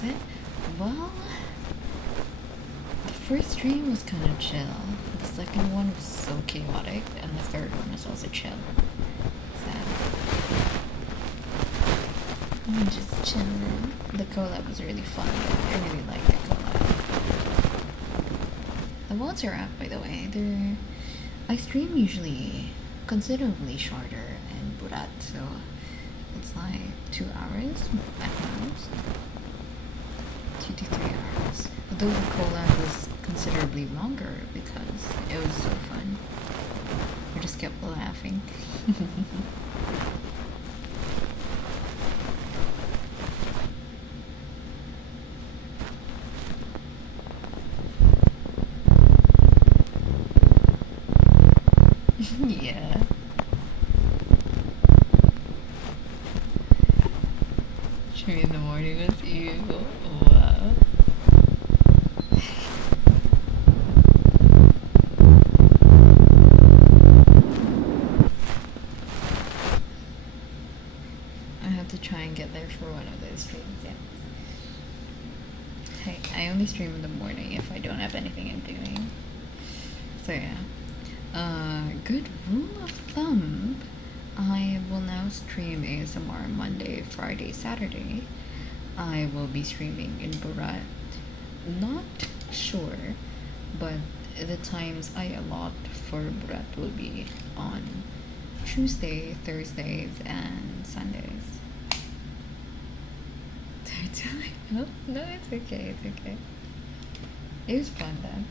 was it? Well, the first stream was kind of chill. The second one was so chaotic, and the third one was also chill. So I'm just chilling. The collab was really fun. I really liked the collab. The VODs are up, by the way. I stream usually considerably shorter in Burat, so it's like 2 hours at most. 2 to 3 hours. Although the collab was considerably longer because it was so fun. We just kept laughing. Yeah. Tree in the morning was evil. Wow. I have to try and get there for one of those streams, yeah. Hey, I only stream in the morning if I don't have anything I'm doing. So yeah. Good rule of thumb. I will now stream ASMR Monday, Friday, Saturday. I will be streaming in Burat. Not sure, but the times I allot for Burat will be on Tuesday, Thursdays, and Sundays. No, it's okay, it's okay. It was fun then.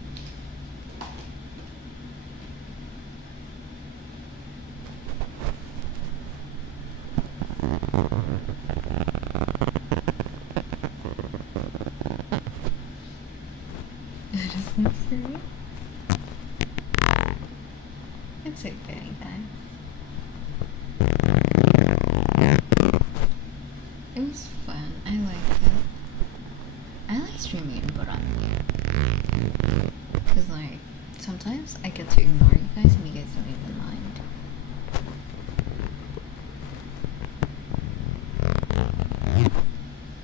It's okay, guys. It was fun. I liked it. I like streaming in Burat. Because, like, sometimes I get to ignore you guys and you guys don't even mind.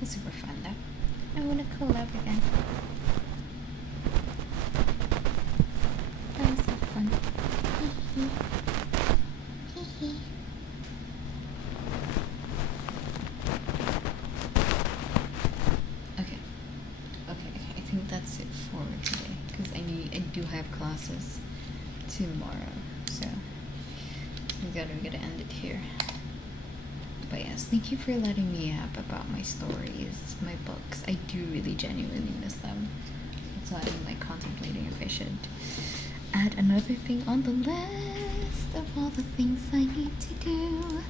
It's super fun, though. I want to collab again. That was so fun. Okay. I think that's it for today. Because I do have classes tomorrow. So, we gotta end it here. But yes, thank you for letting me up about my stories, my books. I do really genuinely miss them. So I'm like contemplating if I should add another thing on the list of all the things I need to do,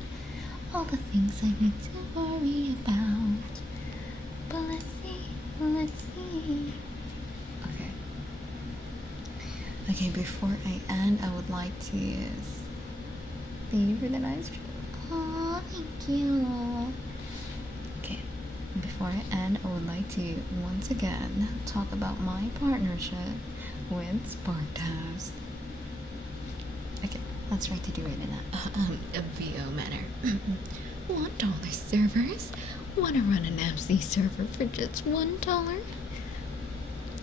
all the things I need to worry about. But let's see. Okay, before I end, I would like to thank you for the nice trip. Oh, thank you. Okay, before I end, I would like to once again talk about my partnership with Sparktoast. Okay, let's try to do it in a VO manner. $1 servers? Wanna run an MC server for just $1?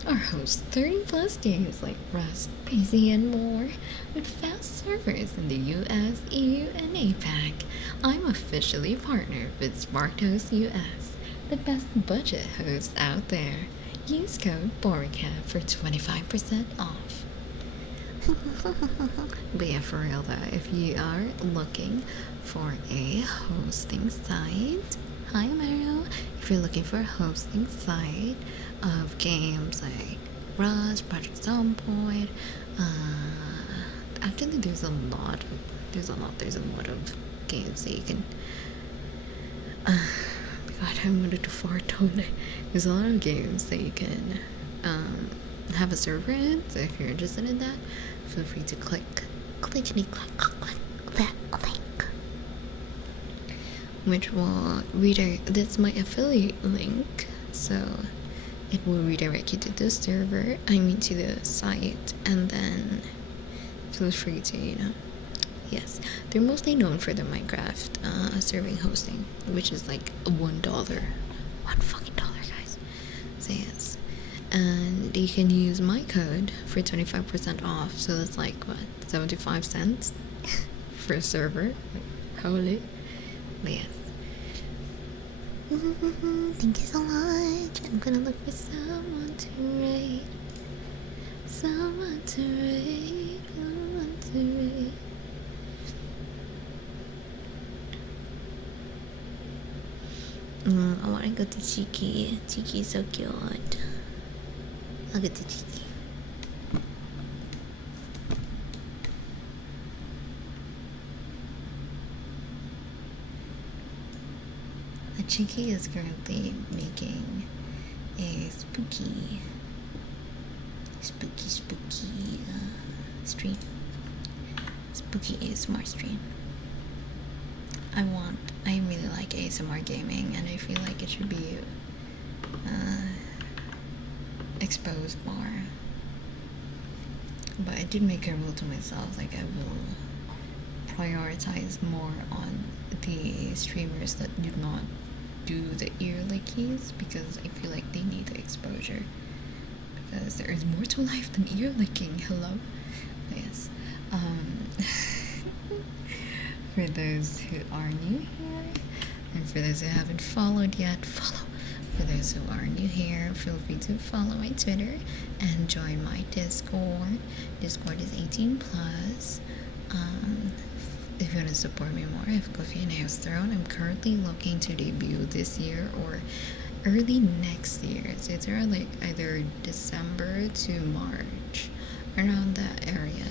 Or host 30 plus games like Rust, PC, and more with fast servers in the US, EU, and APAC. I'm officially partnered with Sparktoast US, the best budget host out there. Use code BORICAT for 25% off. But yeah, for real though, if you are looking for a hosting site, hi Mario, if you're looking for a hosting site of games like Rust, Project Zomboid, actually there's a lot of games that you can God, I wanted to fart on it. There's a lot of games that you can have a server in, so if you're interested in that, feel free to click that link, which will redirect. That's my affiliate link, so it will redirect you to the server. To the site, and then feel free to yes, they're mostly known for the Minecraft serving hosting, which is like $1 fucking dollar, guys. and you can use my code for 25% off. So that's like what, 75 cents for a server. Holy, but yes. Thank you so much. I'm gonna look for someone to raid. Someone to raid. Someone to raid. I wanna go to Chiki. Chiki is so cute. I'll get to Chiki. Chiki is currently making a spooky stream. Spooky ASMR stream. I really like ASMR gaming, and I feel like it should be exposed more. But I did make a rule to myself, like I will prioritize more on the streamers that do not do the ear lickies, because I feel like they need the exposure, because there is more to life than ear licking. Hello? But yes. For those who are new here, and for those who haven't followed yet, follow. For those who are new here, feel free to follow my Twitter and join my Discord. Discord is 18 plus. If you want to support me more, if Coffee and House Throne, I'm currently looking to debut this year or early next year. So it's around like either December to March, around that area.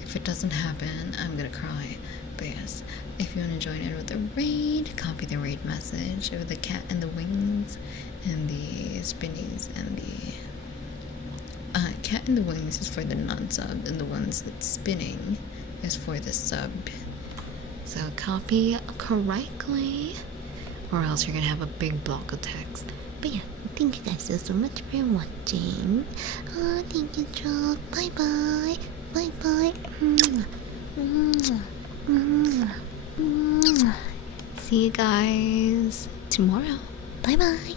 If it doesn't happen, I'm gonna cry. But yes, if you want to join in with the raid, copy the raid message with the cat and the wings and the spinnies, and the cat and the wings is for the non-sub, and the ones that's spinning is for the sub. So copy correctly, or else you're gonna have a big block of text. But yeah, thank you guys so much for watching. Oh, thank you, Chuck. Bye bye. Bye bye. See you guys tomorrow. Bye bye.